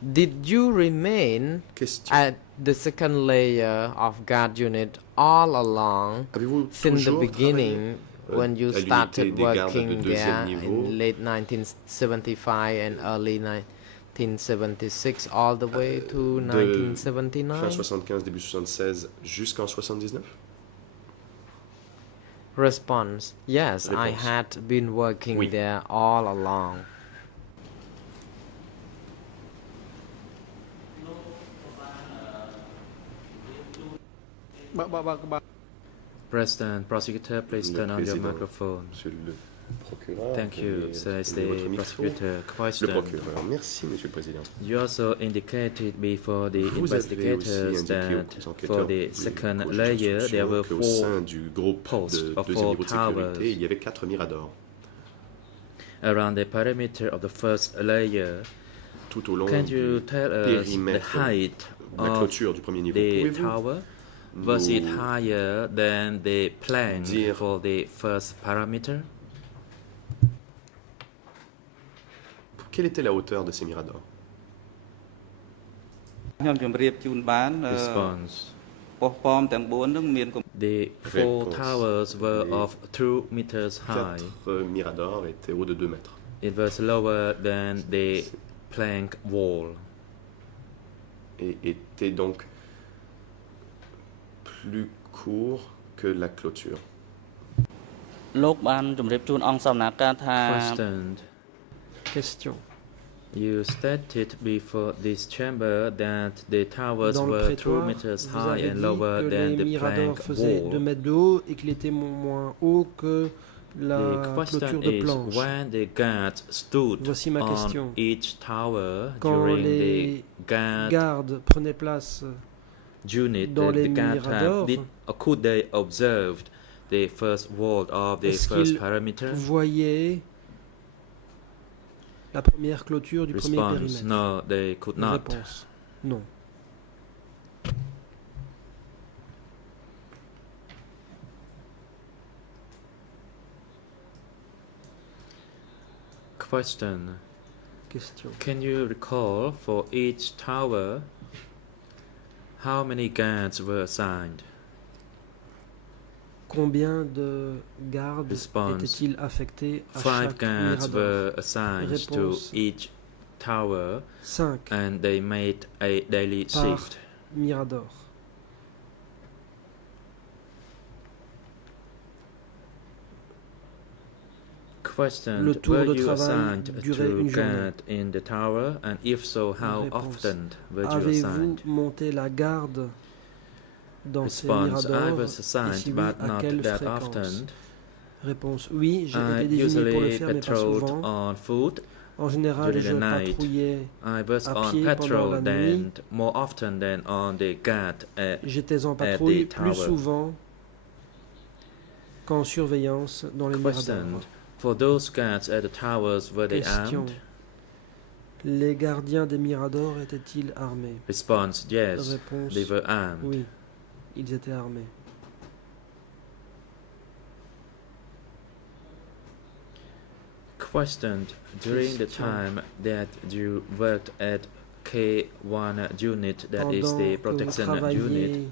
Did you remain Question. at the second layer of guard unit all along Avez-vous since the toujours beginning when you à l'unité started des gardes de working deuxième there niveau, in late 1975 and early 1976 all the way to fin 1979? 75, début 76 jusqu'en 79? Response: Yes, I Réponse. had been working Oui. there all along. President, prosecutor, please Le turn on your président. microphone. Monsieur le procureur. Thank you, veuillez says activer votre the micro. prosecutor. Le Question. procureur. Merci, Monsieur le Président. You also indicated before the Vous avez aussi investigators indiqué that aux for enquêteurs the du second juge layer there d'instruction were qu'au sein 4 du groupe posts de of deuxième 4 niveau de towers sécurité, il y avait 4 miradors around the perimeter of the first layer. tout au long Can du you tell us the périmètre height de la of clôture du premier niveau. the Pouvez-vous tower? Was it nous higher than the plank dire- for the first parameter? Quelle était la hauteur de ces miradors? ខ្ញុំជម្រាបជូនបាន Response. ប៉ុស្តិ៍ប៉មទាំង4ហ្នឹងមាន The 4 Réponse. towers were Les of 2 meters high. 4 miradors étaient hauts de 2 mètres. It was lower than the plank wall. Et étaient donc plus courts que la clôture. លោកបានជម្រាបជូនអង្គសំណាក់ការថា Question. Question. You stated before this chamber that the towers Dans le were 2 prétoire, meters vous high avez and dit lower que than les the miradors plank faisaient 2 wall. mètres de haut et qu'il était moins haut que la The clôture question de is planche. when the guards stood Voici ma question. on each tower Quand during the les guard gardes prenaient place unit, dans les the guard miradors, could they observed the first wall of the est-ce first qu'ils parameter? voyaient la première clôture du premier Response: périmètre? No, they could not. Réponse: non. Question: Question. Can you recall for each tower how many guards were assigned? Combien de gardes Response. étaient-ils affectés à 5 chaque guards mirador? were assigned to Réponse. each tower 5 and they made a daily par shift. mirador. Question: Le tour were de you travail assigned durait to une journée. guard in the tower, and if so, how Réponse. often were you Avez-vous assigned? monté la garde dans ces Response: I miradors? was Et assigned, si oui, but à not quelle that fréquence? often. Réponse: oui, j'ai I été désigné pour le usually faire, mais pas patrolled souvent. on foot. En général, during je the night. patrouillais, I was à on pied pendant patrol la then nuit. more often than on the guard at j'étais en the patrouille plus tower. souvent qu'en surveillance dans les Question: miradors. for those guards at the towers, were they Question. armed? Les gardiens des miradors étaient-ils armés? Response: yes, Réponse: they were armed. oui, ils étaient armés. Question: during the Question. time that you worked at K1 unit, that is Pendant the que vous protection unit, travailliez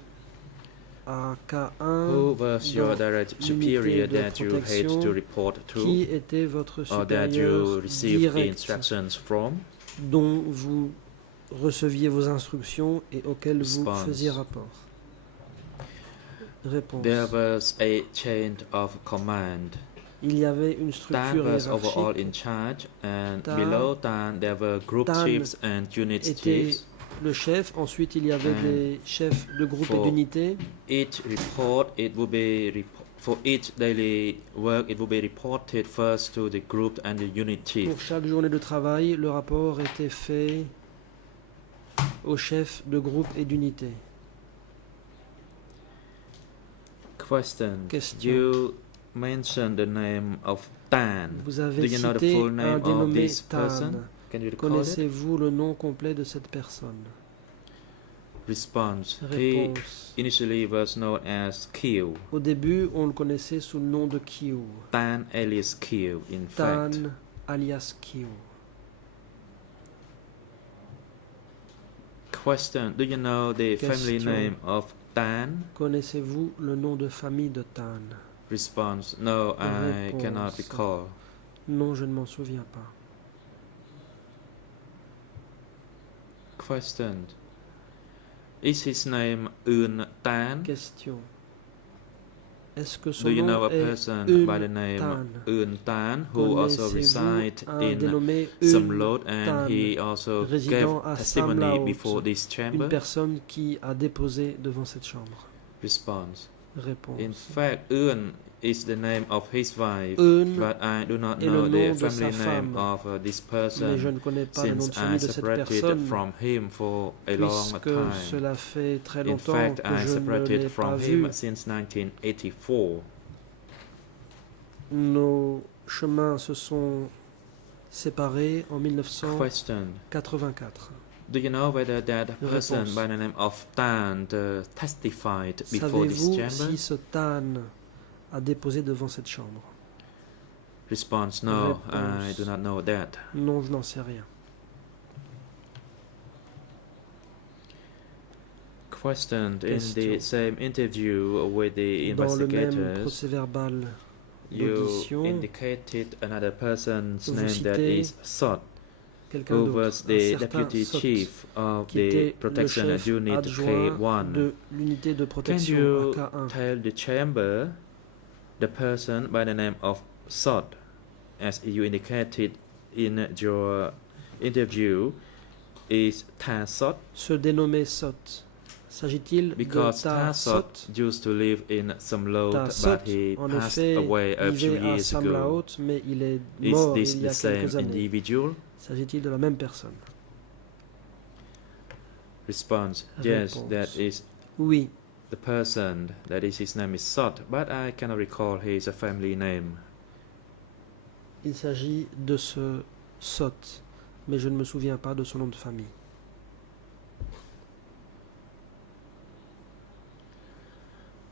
à who K1, was your dans direct l'unité superior de that you had protection, to report to, qui était votre or that you supérieur received direct instructions from? dont vous receviez vos instructions et auxquelles vous Response. faisiez rapport? Réponse: There was a chain of command. il y avait une Tan structure was overall in hiérarchique. charge, and Tan- below Tan there were group Tan chiefs and unit était chiefs. le chef, ensuite il y avait And des chefs de groupe et for d'unité. Each report, it would be for each daily work, it would be reported first to the group and the unit Pour chief. chaque journée de travail, le rapport était fait au chef de groupe et d'unité. Question: Question. you mentioned the name of Tan. Vous Do avez you know the cité full un name of dénommé this Tan. person? Can you recall it? Connaissez-vous le nom complet de cette personne? Response: he Réponse: initially was known as Kiu, au début, on le connaissait sous le nom de Kiu. Tan alias Kiu, in Tan fact. alias Kiu. Question: do you know the family Question. name of Tan? Connaissez-vous le nom de famille de Tan? Response: no, I Réponse. cannot recall. Non, je ne m'en souviens pas. Question: is his name Un Tan? Question: est-ce que son Do you know nom a est person Un by the name Tan? Un Tan who also Connaissez-vous reside un in dénommé Samlot, Tan, and he also gave résidant à testimony Samlaot, before this une chamber? personne qui a déposé devant cette chambre? Response: Réponse: in fact, Un is the name of his wife, Un but I do not est le know nom the de sa family name femme, of this mais je person, ne connais pas le nom de since I famille de cette separated personne, from him for a long puisque time. cela fait très In longtemps fact, que I je ne separated l'ai pas from vu. him since 1984. Nos chemins se sont séparés en Question: 1984. do you know whether that person Réponse. by the name of Tan testified before this Savez-vous chamber? si ce Tan a déposé devant cette chambre? Response: no, I Réponse. do not know that. Non, je n'en sais rien. Question: in Question. the same interview with the Dans le même investigators, procès-verbal you d'audition, indicated another person's vous name that citez is Sot, quelqu'un who d'autre, was un the certain deputy Sot, chief of qui the était le protection chef unit adjoint K1. de l'unité de Can protection you à K1. tell the chamber the person by the name of Sot, as you indicated in your interview, is Ta Sot? Se dénommer Sot. S'agit-il de Because Ta Ta Sot Sot? used to live in Samlot, Ta but Sot, he en passed effet, away a few vivait à years ago. Samlaot, mais il est Is mort this il y the a same quelques années. individual? S'agit-il de la même personne? Response: yes, Réponse. that is Oui, the person. That is, his name is Sot, but I cannot recall his family name. il s'agit de ce Sot, mais je ne me souviens pas de son nom de famille.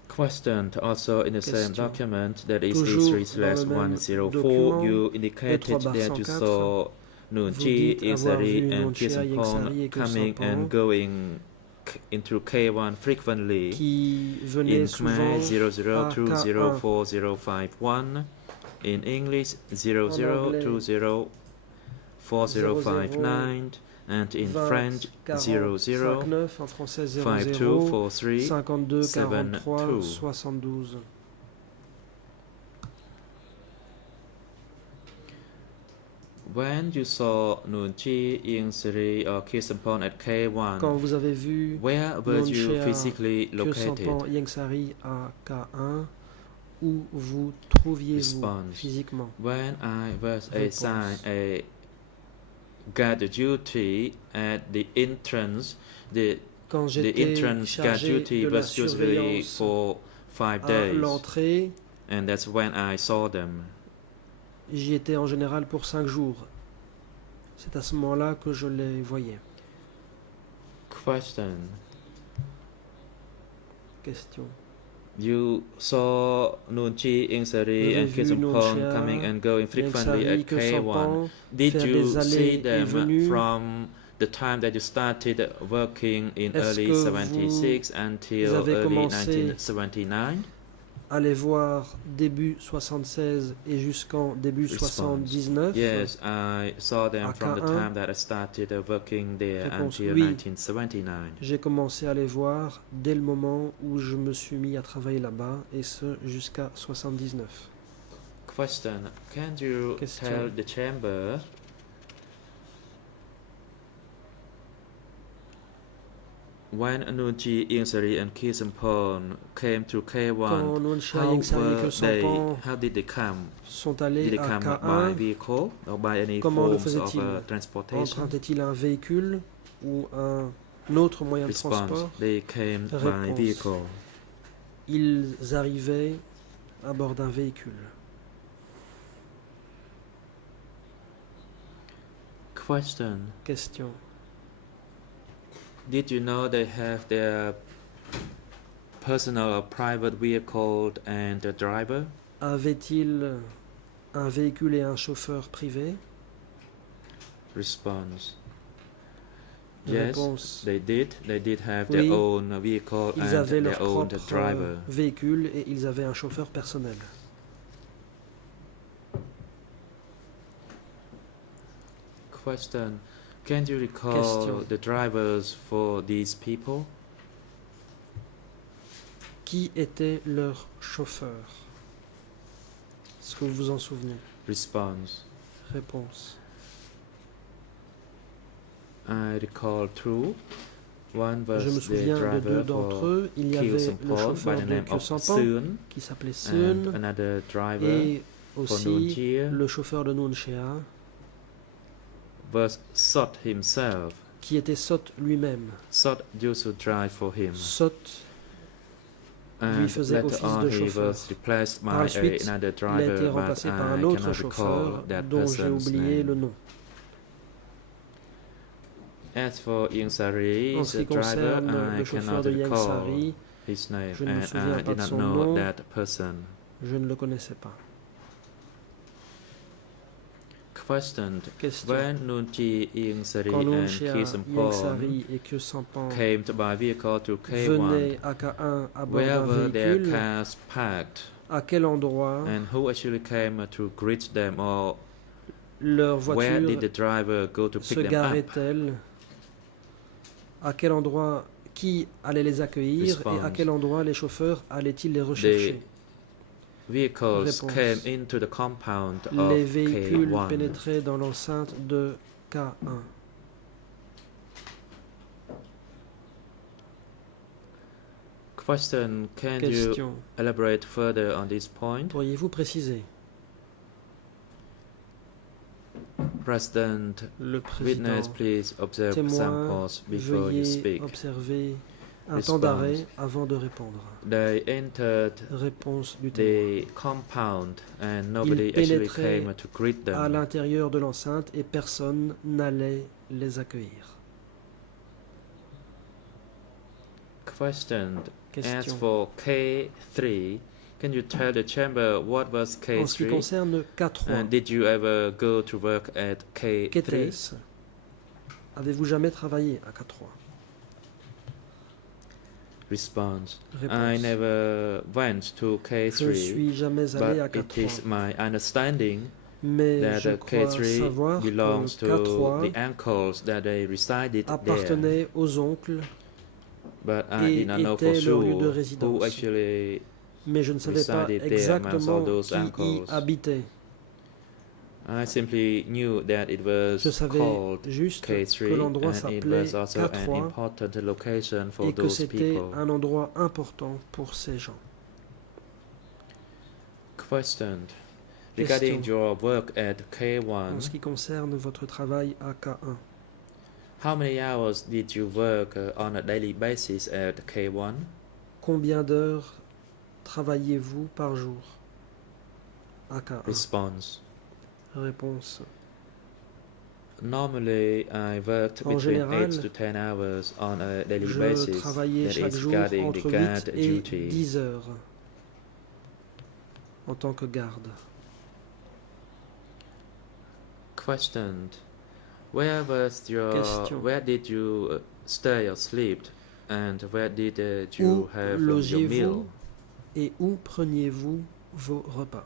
Question: also in the same Question. document, that is Toujours E3/104, dans le même document, you indicated that you E3/104, saw Noon Vous Chi, dites avoir vu Ieng Sary, and Noon Chea, Ieng Sary et Kisamporn coming Kyo and Sampon going into K1 frequently qui in venaient souvent Khmer à 00204051, K1, in English en anglais 00204059, and in 20 French 40 59, en français 00 5243 52 43 72. 72. When you saw Noon Chi, Ieng Sary, or Kisampon at Quand K1, vous avez vu where were Noon you Chea, physically Kyo located? Sampon, Ieng Sary à K1, où vous trouviez-vous Response. physiquement? When I was Réponse. assigned a guard duty at the entrance, the Quand the j'étais entrance guard chargé duty de la was usually surveillance for 5 à days, l'entrée, and that's when I saw them. j'y étais en général pour 5 jours. C'est à ce moment-là que je les voyais. Question. Question. You saw Noon Chi, Ieng Vous Sary, avez and vu Kisampon Noon Chea, coming and going Ieng frequently Sary, at Kyo K1. Sampon Did faire you des allées see et them venues. from the time that you started working in Est-ce early que 76 vous until avez early commencé 1979? à les voir début 76 et jusqu'en début Response. 79. Yes, I saw them À from the K1. time that I started working there Réponse until oui. 1979. J'ai commencé à les voir dès le moment où je me suis mis à travailler là-bas, et ce jusqu'à 79. Question. Can you Question. tell the chamber when Noon Chi, Ieng Sary, and Kisampon came to K1, Quand Noon Chea, how, Ieng Sary et Kyo Sampon how did they come? sont Did allés they à come by K1, vehicle or by any Comment le forms of faisaient-ils? transportation? empruntaient-ils un véhicule ou un autre moyen de Response. transport? They came by Réponse. vehicle. Ils arrivaient à bord d'un véhicule. Question. Question. Did you know they have their personal or private vehicle and a driver? Avait-il un véhicule et un chauffeur privé? Response. Yes, Réponse. they did. They did have Oui. their own vehicle Ils and avaient leur their own propre driver. véhicule et ils avaient un chauffeur personnel. Question. Can you recall Question. the drivers for these people? Qui était leur chauffeur? Est-ce que vous vous en souvenez? Response. Réponse. I recall two. One was Je me the souviens de driver deux d'entre for eux. Il y Kyo avait le Sampon by chauffeur the de name Kyo of Sampon Soon, qui s'appelait and Sun, another driver et for aussi Noon Chea le chauffeur de Noon Chea was Sot himself. qui était Sot lui-même. Sot used to drive for him, Sot and faisait later office on de he chauffeur. was replaced Par by la suite, another il a été driver, but remplacé par un I autre cannot chauffeur recall that dont j'ai person's oublié le name. nom. As for Ieng Sary, En ce the qui driver, concerne I le chauffeur cannot de Ieng recall Sary, his name, je ne me and souviens I pas did de not son know nom. that person. Je ne le connaissais pas. Question. Question. When Noon Chi, Ieng Sary, Quand Noon and Chea, Kyo Ieng Sampon Sary et Kyo Sampon came by vehicle to K1, venaient à K1 à bord where d'un were their véhicule, cars parked, à quel endroit and who actually came to greet them, or leur where voiture did the driver go to se pick them up? garait-elle? À quel endroit qui allait les accueillir et à Response. quel endroit les chauffeurs allaient-ils les rechercher? Vehicles Réponse. came into the compound Les of véhicules K1. pénétraient dans l'enceinte de K1. Question. Can you Question. elaborate further on this point? Pourriez-vous préciser? President, Le président, witness, please observe some témoin, pause before you veuillez speak. observer un Response. temps d'arrêt avant de répondre. They entered Réponse du témoin. the compound and nobody actually pénétraient came to greet À them. l'intérieur de l'enceinte et personne n'allait les accueillir. Question. As Question. for K3, Can you tell the chamber what was En ce qui K3? concerne K3, And did you ever go to work at K3? qu'était-ce? Avez-vous jamais travaillé à K3? Response. I Réponse. never went to Je K3, suis jamais allé à but it is K3, my understanding mais that je the crois K3 savoir que belongs to K3 the uncles that they resided there. appartenait aux oncles, But I et did not know for était leur lieu de sure who résidence. actually. mais je ne savais pas resided there amongst exactement all those qui y uncles. habitait. I simply knew that it was Je savais called juste que K3 l'endroit and it s'appelait was also an K3 important location for et que those c'était people. un endroit important pour ces gens. Question. Regarding Question. your work at En K1, ce qui concerne votre travail à K1, how many hours did you work on a daily basis at K1? combien d'heures travaillez-vous par jour à K1? Response. Réponse. Normally, I worked En between général, 8 to 10 hours on a daily Je basis. travaillais That chaque is jour guarding the entre guard 8 et duty. 10 heures en tant que garde. Question. Where Question. did you stay or sleep, and where did Où you have your meal? logez-vous et où preniez-vous vos repas?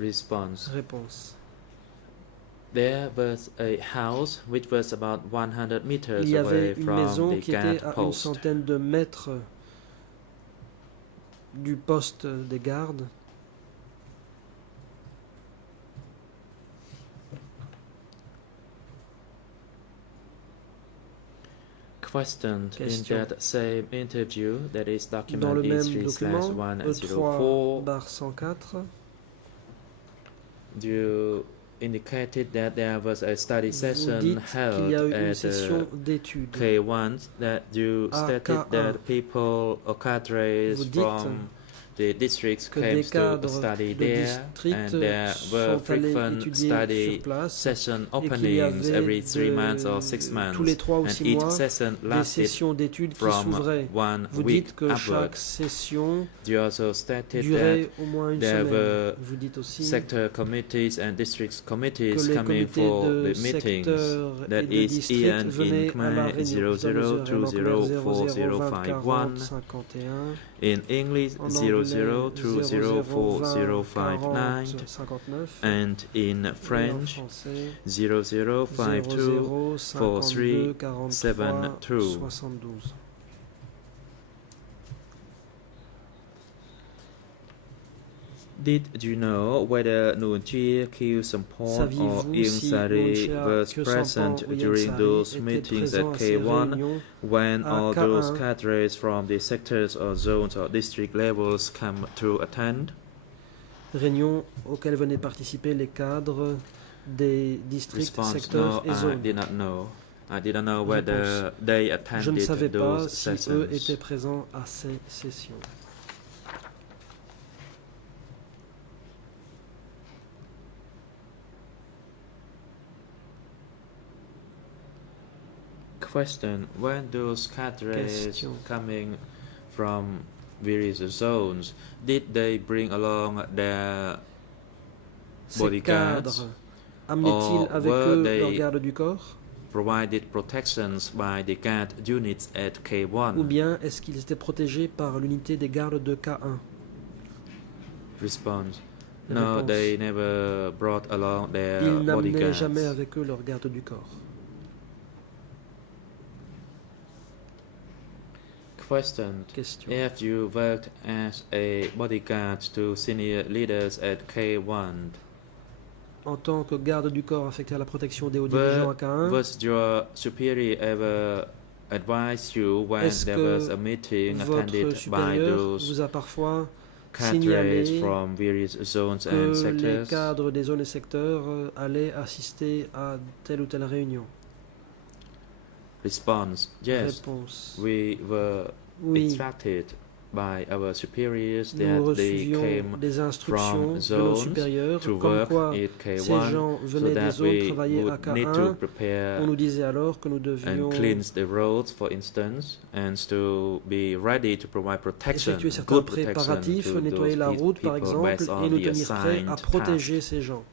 Response. Réponse. There was a house which was about 100 meters Il y avait away une from maison the qui guard était à une post. centaine de mètres du poste des gardes. Question. In Question. that same interview, that is Dans document le même document, E3/104, E3/104, you indicated that there was a study vous session dites qu'il y a held eu une at session d'études. K1, that you À stated K1. that people or cadres Vous dites from the districts que came des to cadres study de there, district and there were sont allés frequent étudier study sur place session et qu'il y openings avait every 3 months or 6 months, tous les 3 ou and 6 each mois session des lasted sessions d'études qui from s'ouvraient. 1 Vous week dites que upward. chaque session You also stated that durait au moins une there semaine. were Vous dites aussi sector committees and districts que committees les coming comités for de the meetings. secteur et That de is district Ian in venaient à la Khmer réunion. 00204051. 00204051. In English En anglais 00204059, 004059. and in Et en French français 0052 0052 43 72. 72. Did you know whether Nunchia Kyu Sampon or Saviez-vous Ieng si Sari Nunchia was Kyo present Sampon ou Ieng during Sari those étaient meetings présents at à ces K1 réunions when à all those K1 cadres from the sectors or zones or district levels come to attend? réunions auxquelles venaient participer les cadres des districts, Response: secteurs no, et I zones. did not know. I didn't know whether they Je ne savais attended pas those si eux sessions. étaient présents à ces sessions. Question: when those cadres Question. coming from various zones, did they bring along their Ces bodyguards cadres amenaient-ils or avec were eux they leur garde du corps? provided protections by the guard units at K1? Ou bien est-ce qu'ils étaient protégés par l'unité des gardes de K1? Response: no, Réponse. they never brought along their Ils n'amenaient bodyguards. jamais avec eux leur garde du corps. Question: Question. if you worked as a bodyguard to senior leaders at K1, En tant que garde du corps affecté à la protection des hauts dirigeants à K1, was your superior ever advised you when Est-ce there que was a meeting votre attended by supérieur those vous a parfois cadres signalé from various zones and que les sectors? cadres des zones et secteurs allaient assister à telle ou telle réunion? Response: yes, Réponse. we were Oui, instructed by our superiors Nous that they recevions came des instructions from de nos zones supérieurs to comme work quoi at ces K1 gens so venaient des that zones we travailler à would need to K1. prepare On nous disait alors que nous and devions cleanse the roads, for instance, and to be ready to provide protection, effectuer certains good protection préparatifs, to nettoyer those la route par people exemple, based on et nous the tenir prêts à assigned protéger task. ces gens.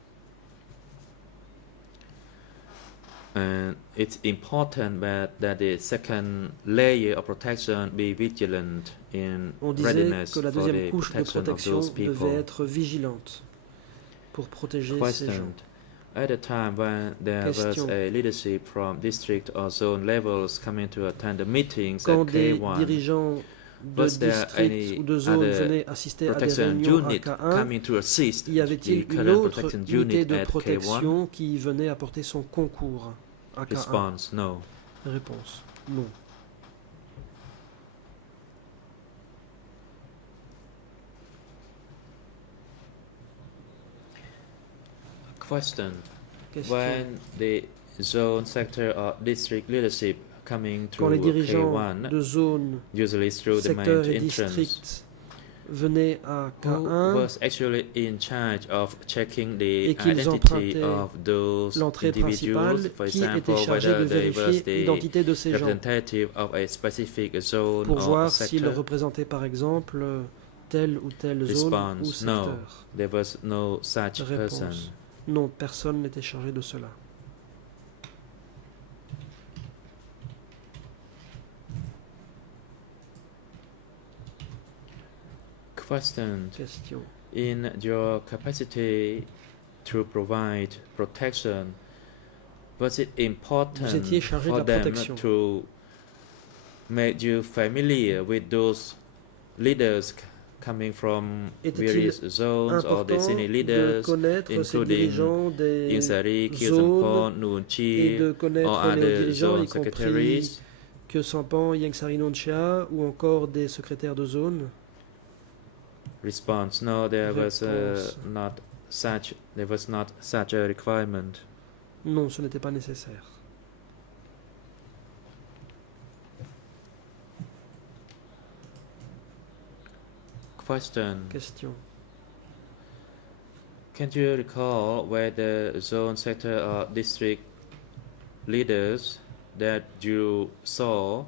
And it's important that the second layer of protection be vigilant in On disait readiness que la for deuxième the couche de protection of protection those people. devait être vigilante pour protéger ces gens. Question. At the time when there was Question. a leadership from district or zone levels coming to attend the meetings Quand at des K1, dirigeants de was there district any ou de zone other venaient assister à des protection réunions à unit K1, coming to assist y avait-il the une current autre protection unité unit de at K1? protection qui venait apporter son concours à K1? Response, no. Réponse, non. Question. Question. When the zone, sector or district leadership coming Quand les through dirigeants K1, de zone, usually through the main secteurs et entrance, districts venaient à who K1 was actually in charge of checking the et qu'ils identity empruntaient of those l'entrée individuals, principale, for qui était example, chargé whether de they was vérifier the l'identité de ces gens representative of a specific zone pour or voir s'ils sector? représentaient par exemple telle ou telle zone ou Response, no. secteur. There was no such person. Réponse. Non, personne n'était chargé de cela. Question. Question. In your capacity to provide protection, was it important Vous étiez chargé de for la them protection. to make you familiar with those leaders coming from Était-il various zones or the Important senior de leaders, connaître ces including dirigeants des Insari, zones Kyusampon, Nuon et Chi, de or connaître les other dirigeants, zone y compris secretaries? que Sampan, Yangsari Nonchia ou encore des secrétaires de zone? Response: no, there was Réponse. not such a requirement. Non, ce n'était pas nécessaire. Question. Question. Can you recall whether zone, sector, or district leaders that you saw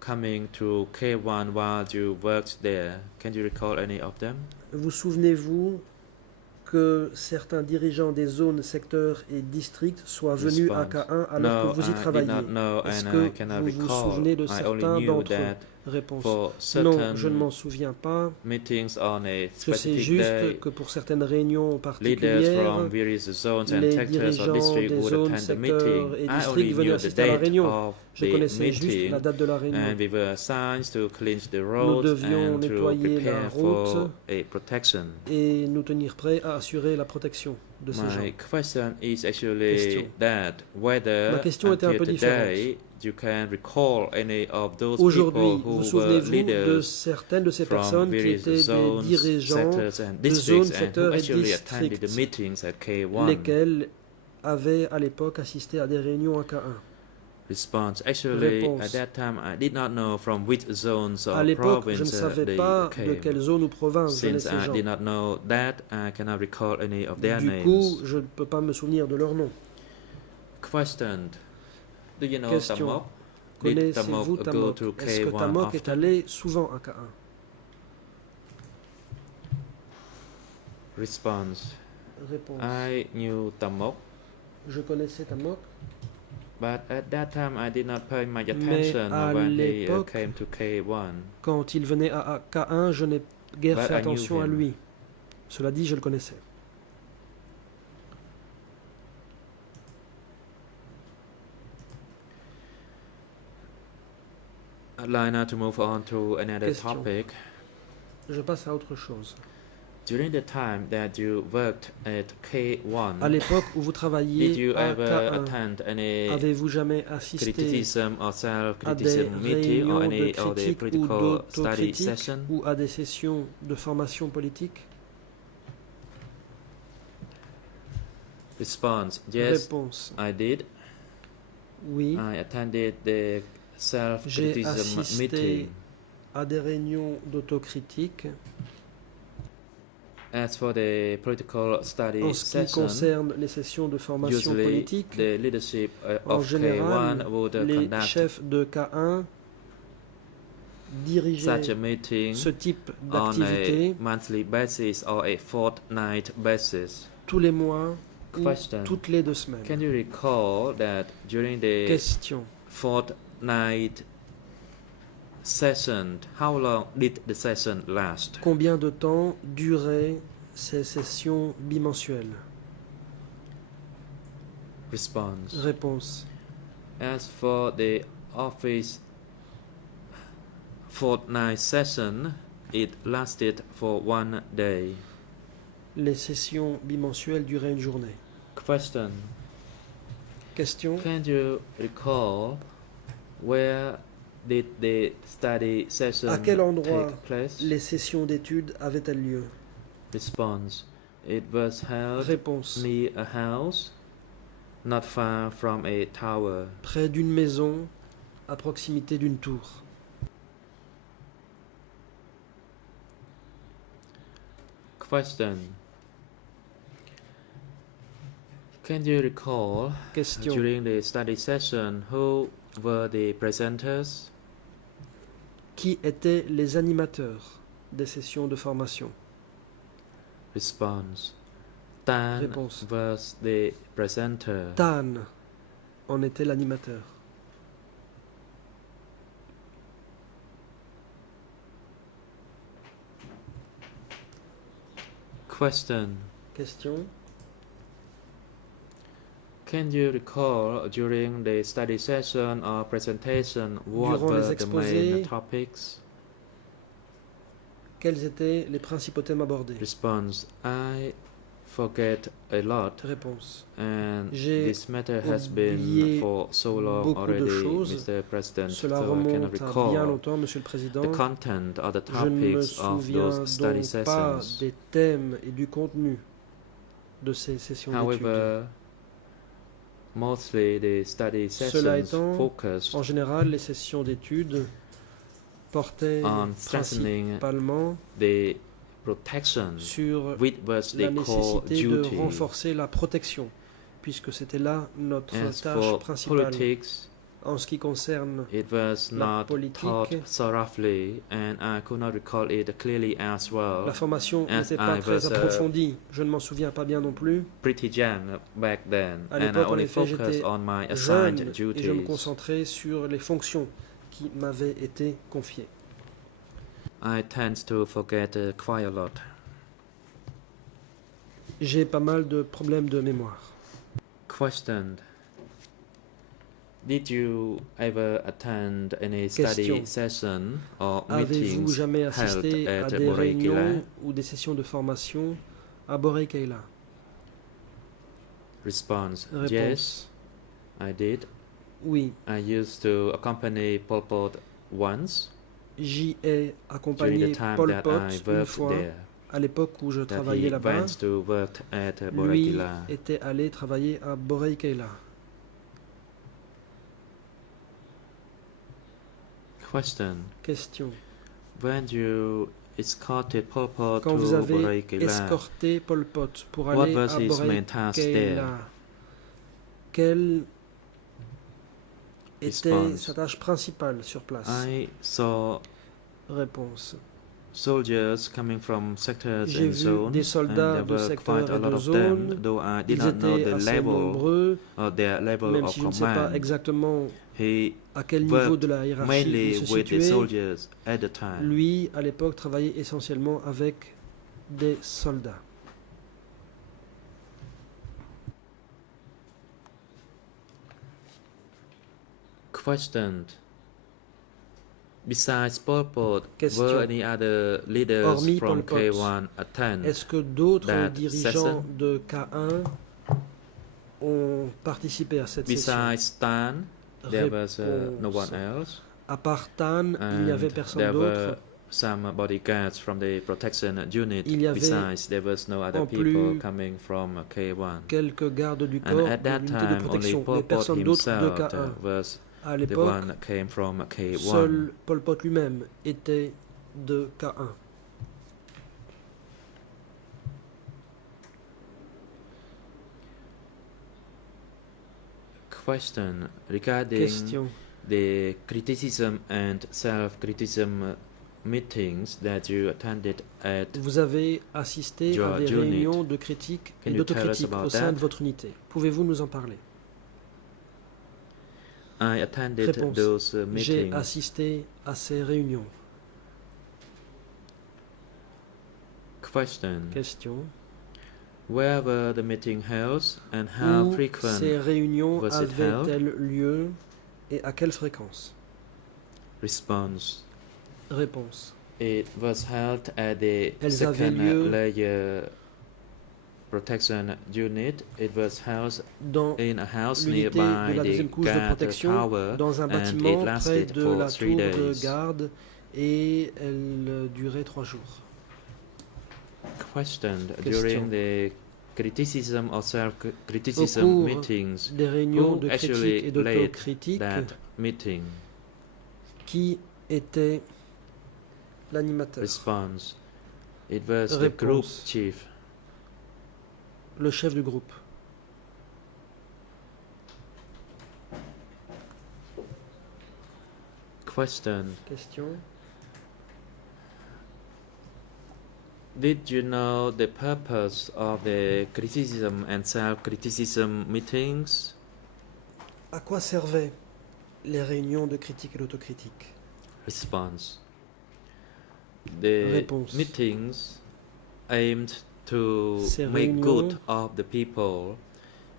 coming to K1 while you worked there? Can you recall any of them? Vous souvenez-vous que certains dirigeants des zones, secteurs et districts soient venus à Response. K1 alors No, que vous y I did travailliez? not know Est-ce and que I cannot vous vous recall. souvenez de I only certains knew d'entre eux? that Réponse. for Non, je ne m'en certain souviens pas. meetings on a Que c'est specific juste day, que pour certaines réunions leaders particulières, from various zones and les sectors or dirigeants districts des would zones, attend the secteurs meeting. et I districts only venaient knew the assister à la date réunion. of Je the connaissais juste meeting, la date de la réunion. and we were assigned to cleanse the Nous roads devions and to nettoyer la prepare route for a protection. et nous tenir prêts à assurer la protection de ces gens. My question is actually Question. that whether Ma question était un until peu today you can recall any of those people Aujourd'hui, who vous were souvenez-vous de leaders certaines de ces from personnes qui various étaient des zones, dirigeants sectors and de zones, districts and who secteurs et actually attended the districts, meetings at K1? lesquels avaient à l'époque assisté à des réunions à K1. Response: actually, Réponse. at that time I did not know from which zones À or l'époque, je ne province savais they pas de came. quelle zone ou province venaient Since ces I gens. did not know that, I cannot recall any of their Du names. coup, je ne peux pas me souvenir de leur nom. Question: do you know Question. Tamok? Did Connaissez-vous Tamok go Tamok? to Est-ce que K1 Tamok est often? allé souvent à K1? Response: Réponse. I knew Tamok, Je connaissais Tamok, but at that time I did not pay much Mais attention à when he l'époque, came to K1. quand il venait à K1, je n'ai guère But fait I knew attention à him. lui. Cela dit, je le connaissais. I'd like now to move on to another Question. topic. Je passe à autre chose. During the time that you worked at K1, À l'époque où vous did travailliez you à ever K1, attend any avez-vous jamais assisté criticism or à des self-criticism meeting or réunions de any of the critique ou political study d'autocritique session? ou à des sessions de formation politique? Response: yes, Réponse. I did. Oui, I attended the j'ai self-criticism assisté meeting. à des réunions d'autocritique. As for the political study En ce qui session, concerne les sessions de formation usually politique, the leadership en of général, K1 would les conduct chefs de K1 dirigeaient such a meeting ce type on a d'activité monthly basis or a fortnight basis. tous les mois ou Question. toutes les 2 semaines. Can you recall that during the Question. fortnight session, how long did the session last? Combien de temps duraient ces sessions bimensuelles? Response. Réponse. As for the office fortnight session, it lasted for 1 day. Les sessions bimensuelles duraient une journée. Question. Question. Can you recall where did the study session À quel endroit take place? les sessions d'études avaient-elles lieu? Response. It was held Réponse. near a house, not far from a tower. Près d'une maison, à proximité d'une tour. Question. Can you recall Question. during the study session who were the presenters? Qui étaient les animateurs des sessions de formation? Response. Tan Réponse. was the presenter. Tan en était l'animateur. Question. Question. Can you recall during the study session or presentation what Durant les were the main exposés, topics? Quels étaient les principaux thèmes abordés? Response. I forget a lot, Réponse. and J'ai this matter has been oublié for so long beaucoup de already, choses. Mr. President, Cela so I cannot remonte à bien recall longtemps, Monsieur le Président. the content or the Je ne me topics of souviens those study donc pas sessions. des thèmes et du contenu de ces sessions d'études. However, mostly the study Cela sessions étant, focused en général, les sessions d'études portaient on strengthening principalement the protection, sur which was la the core nécessité de duty. renforcer la protection, puisque c'était là notre As tâche for principale. politics, En ce qui concerne it was la not politique, taught so roughly, and I could not recall it clearly as well. la formation as n'était pas I très was, approfondie. Je ne m'en souviens pas bien non plus. Pretty young back then, À and I l'époque, en only effet, focused j'étais on my jeune assigned et je me duties. concentrais sur les fonctions qui m'avaient été confiées. I tend to forget quite a lot. J'ai pas mal de problèmes de mémoire. Question. Did you ever attend any study Question. session or Avez-vous meetings jamais held assisté à at des réunions Borei ou des sessions de formation à Borei Keila? Response. Réponse. Yes, I did. Oui, I used to accompany Pol Pot once j'y ai during accompagné the time Pol that Pot I une worked fois, there. à l'époque où je That travaillais he là-bas. went to work at Borei Lui Keila. était allé travailler à Borei Keila. Question. Question. When you escorted Pol Pot Quand vous to avez Borei Keila, escorté Pol Pot pour what aller was à his Borei main task there? Keila, quelle était Response. sa tâche principale sur place? I saw Réponse. soldiers coming from sectors J'ai and vu zones, des and soldats there de were secteurs quite a et lot de of them, zones. though I did Ils not know étaient the assez level nombreux, or their level même of si je ne sais pas command. exactement He à quel niveau worked de la hiérarchie mainly il se with the situait. soldiers at the time. Lui, à l'époque, travaillait essentiellement avec des soldats. Question. Besides Pol Pot, Question. were any other leaders Hormis from Pol Pot, K1 attend? Est-ce que d'autres that dirigeants session? de K1 ont participé à cette session? Besides Stan, there was no Réponse. one else. À part Tan, il n'y avait And personne there d'autre. were some bodyguards from the protection unit. Il y avait Besides, there was no other en people plus coming from K1. Quelques gardes du And corps at de that l'unité de time, only protection, mais Pol Pot personne d'autre de himself K1. was À The l'époque, one came from K1. seul Pol Pot lui-même était de K1. Question regarding Question. the criticism and self-criticism meetings that you attended at Vous avez assisté à Your des unit. réunions de critique Can et you tell us d'autocritique about au sein de that? votre unité. Pouvez-vous nous en parler? I attended Réponse. those J'ai meetings. assisté à ces réunions. Question. Question. Where were the meeting held and how Où frequent? ces réunions was it held? avaient-elles lieu et à quelle fréquence? Response. Réponse. It was held at the Elles avaient second lieu layer protection unit. It was housed Dans in a house l'unité de nearby la the deuxième couche de guard protection, tower, dans un and bâtiment it près lasted de for la 3 tour de days. garde et elle durait 3 jours. Question. Question. During the criticism or Au self-criticism cours meetings, des réunions who de critique actually et led d'autocritique, that meeting? qui était l'animateur? Response. It was the group Réponse. chief. Le chef du groupe. Question. Question. Did you know the purpose of the criticism and self-criticism meetings? À quoi servaient les réunions de critique et d'autocritique? Response. The Réponse. meetings aimed to Ces make réunions good of the people.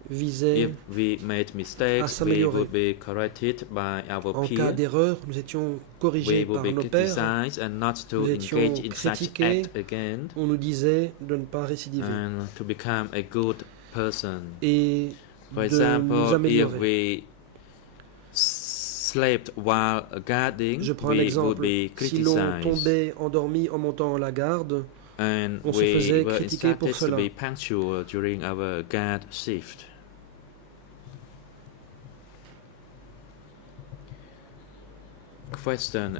Visaient, If we made mistakes, we s'améliorer. would be corrected by our en cas peers. d'erreur, nous étions We corrigés would par be nos pairs. criticized and not to Nous étions engage in such critiqués. act again, On nous disait de ne pas récidiver and to become a good person. et For de nous example, if améliorer. we slept while guarding, Je prends un we would exemple. be Si l'on criticized, tombait endormi en montant la garde, and on se we faisait were critiquer pour instructed to cela. be punctual during our guard shift. Question.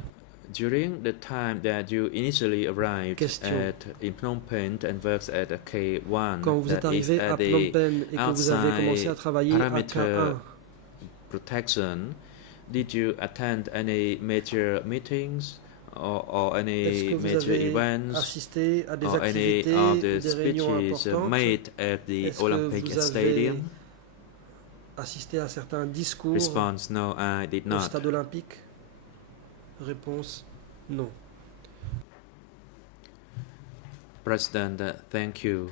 During the time that you initially arrived Question. at in Phnom Penh and worked at a K1, quand vous êtes that is arrivé at à the Phnom Penh et que vous avez commencé à outside travailler à parameter K1, protection, did you attend any major meetings or est-ce any que vous major avez events assisté à des or any activités of ou the des réunions speeches importantes? made at the Est-ce que Olympic vous avez Stadium? assisté à certains discours Response: No, I did au not. stade olympique? Réponse non. President, thank you.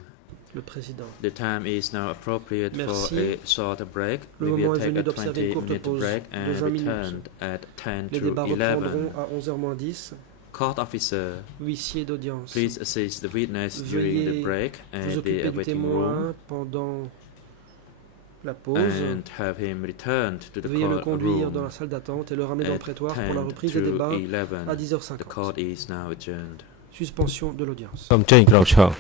Le président. The time is now appropriate Merci. for a short break. Le We moment will est take venu a d'observer une courte 20-minute pause break de and 20 minutes. return at 10 Les to débats 11. reprendront à 11h10. Court officer, Huissier d'audience, please assist the witness during the Veuillez break vous and the occuper du awaiting room témoin pendant la pause. and have him returned to the Veuillez le court conduire dans room la salle d'attente et le ramener dans le at prétoire pour la 10 reprise des to débats 11. à The 10h50. court is now adjourned. Suspension de l'audience. សូមចេញក្រោកឈរ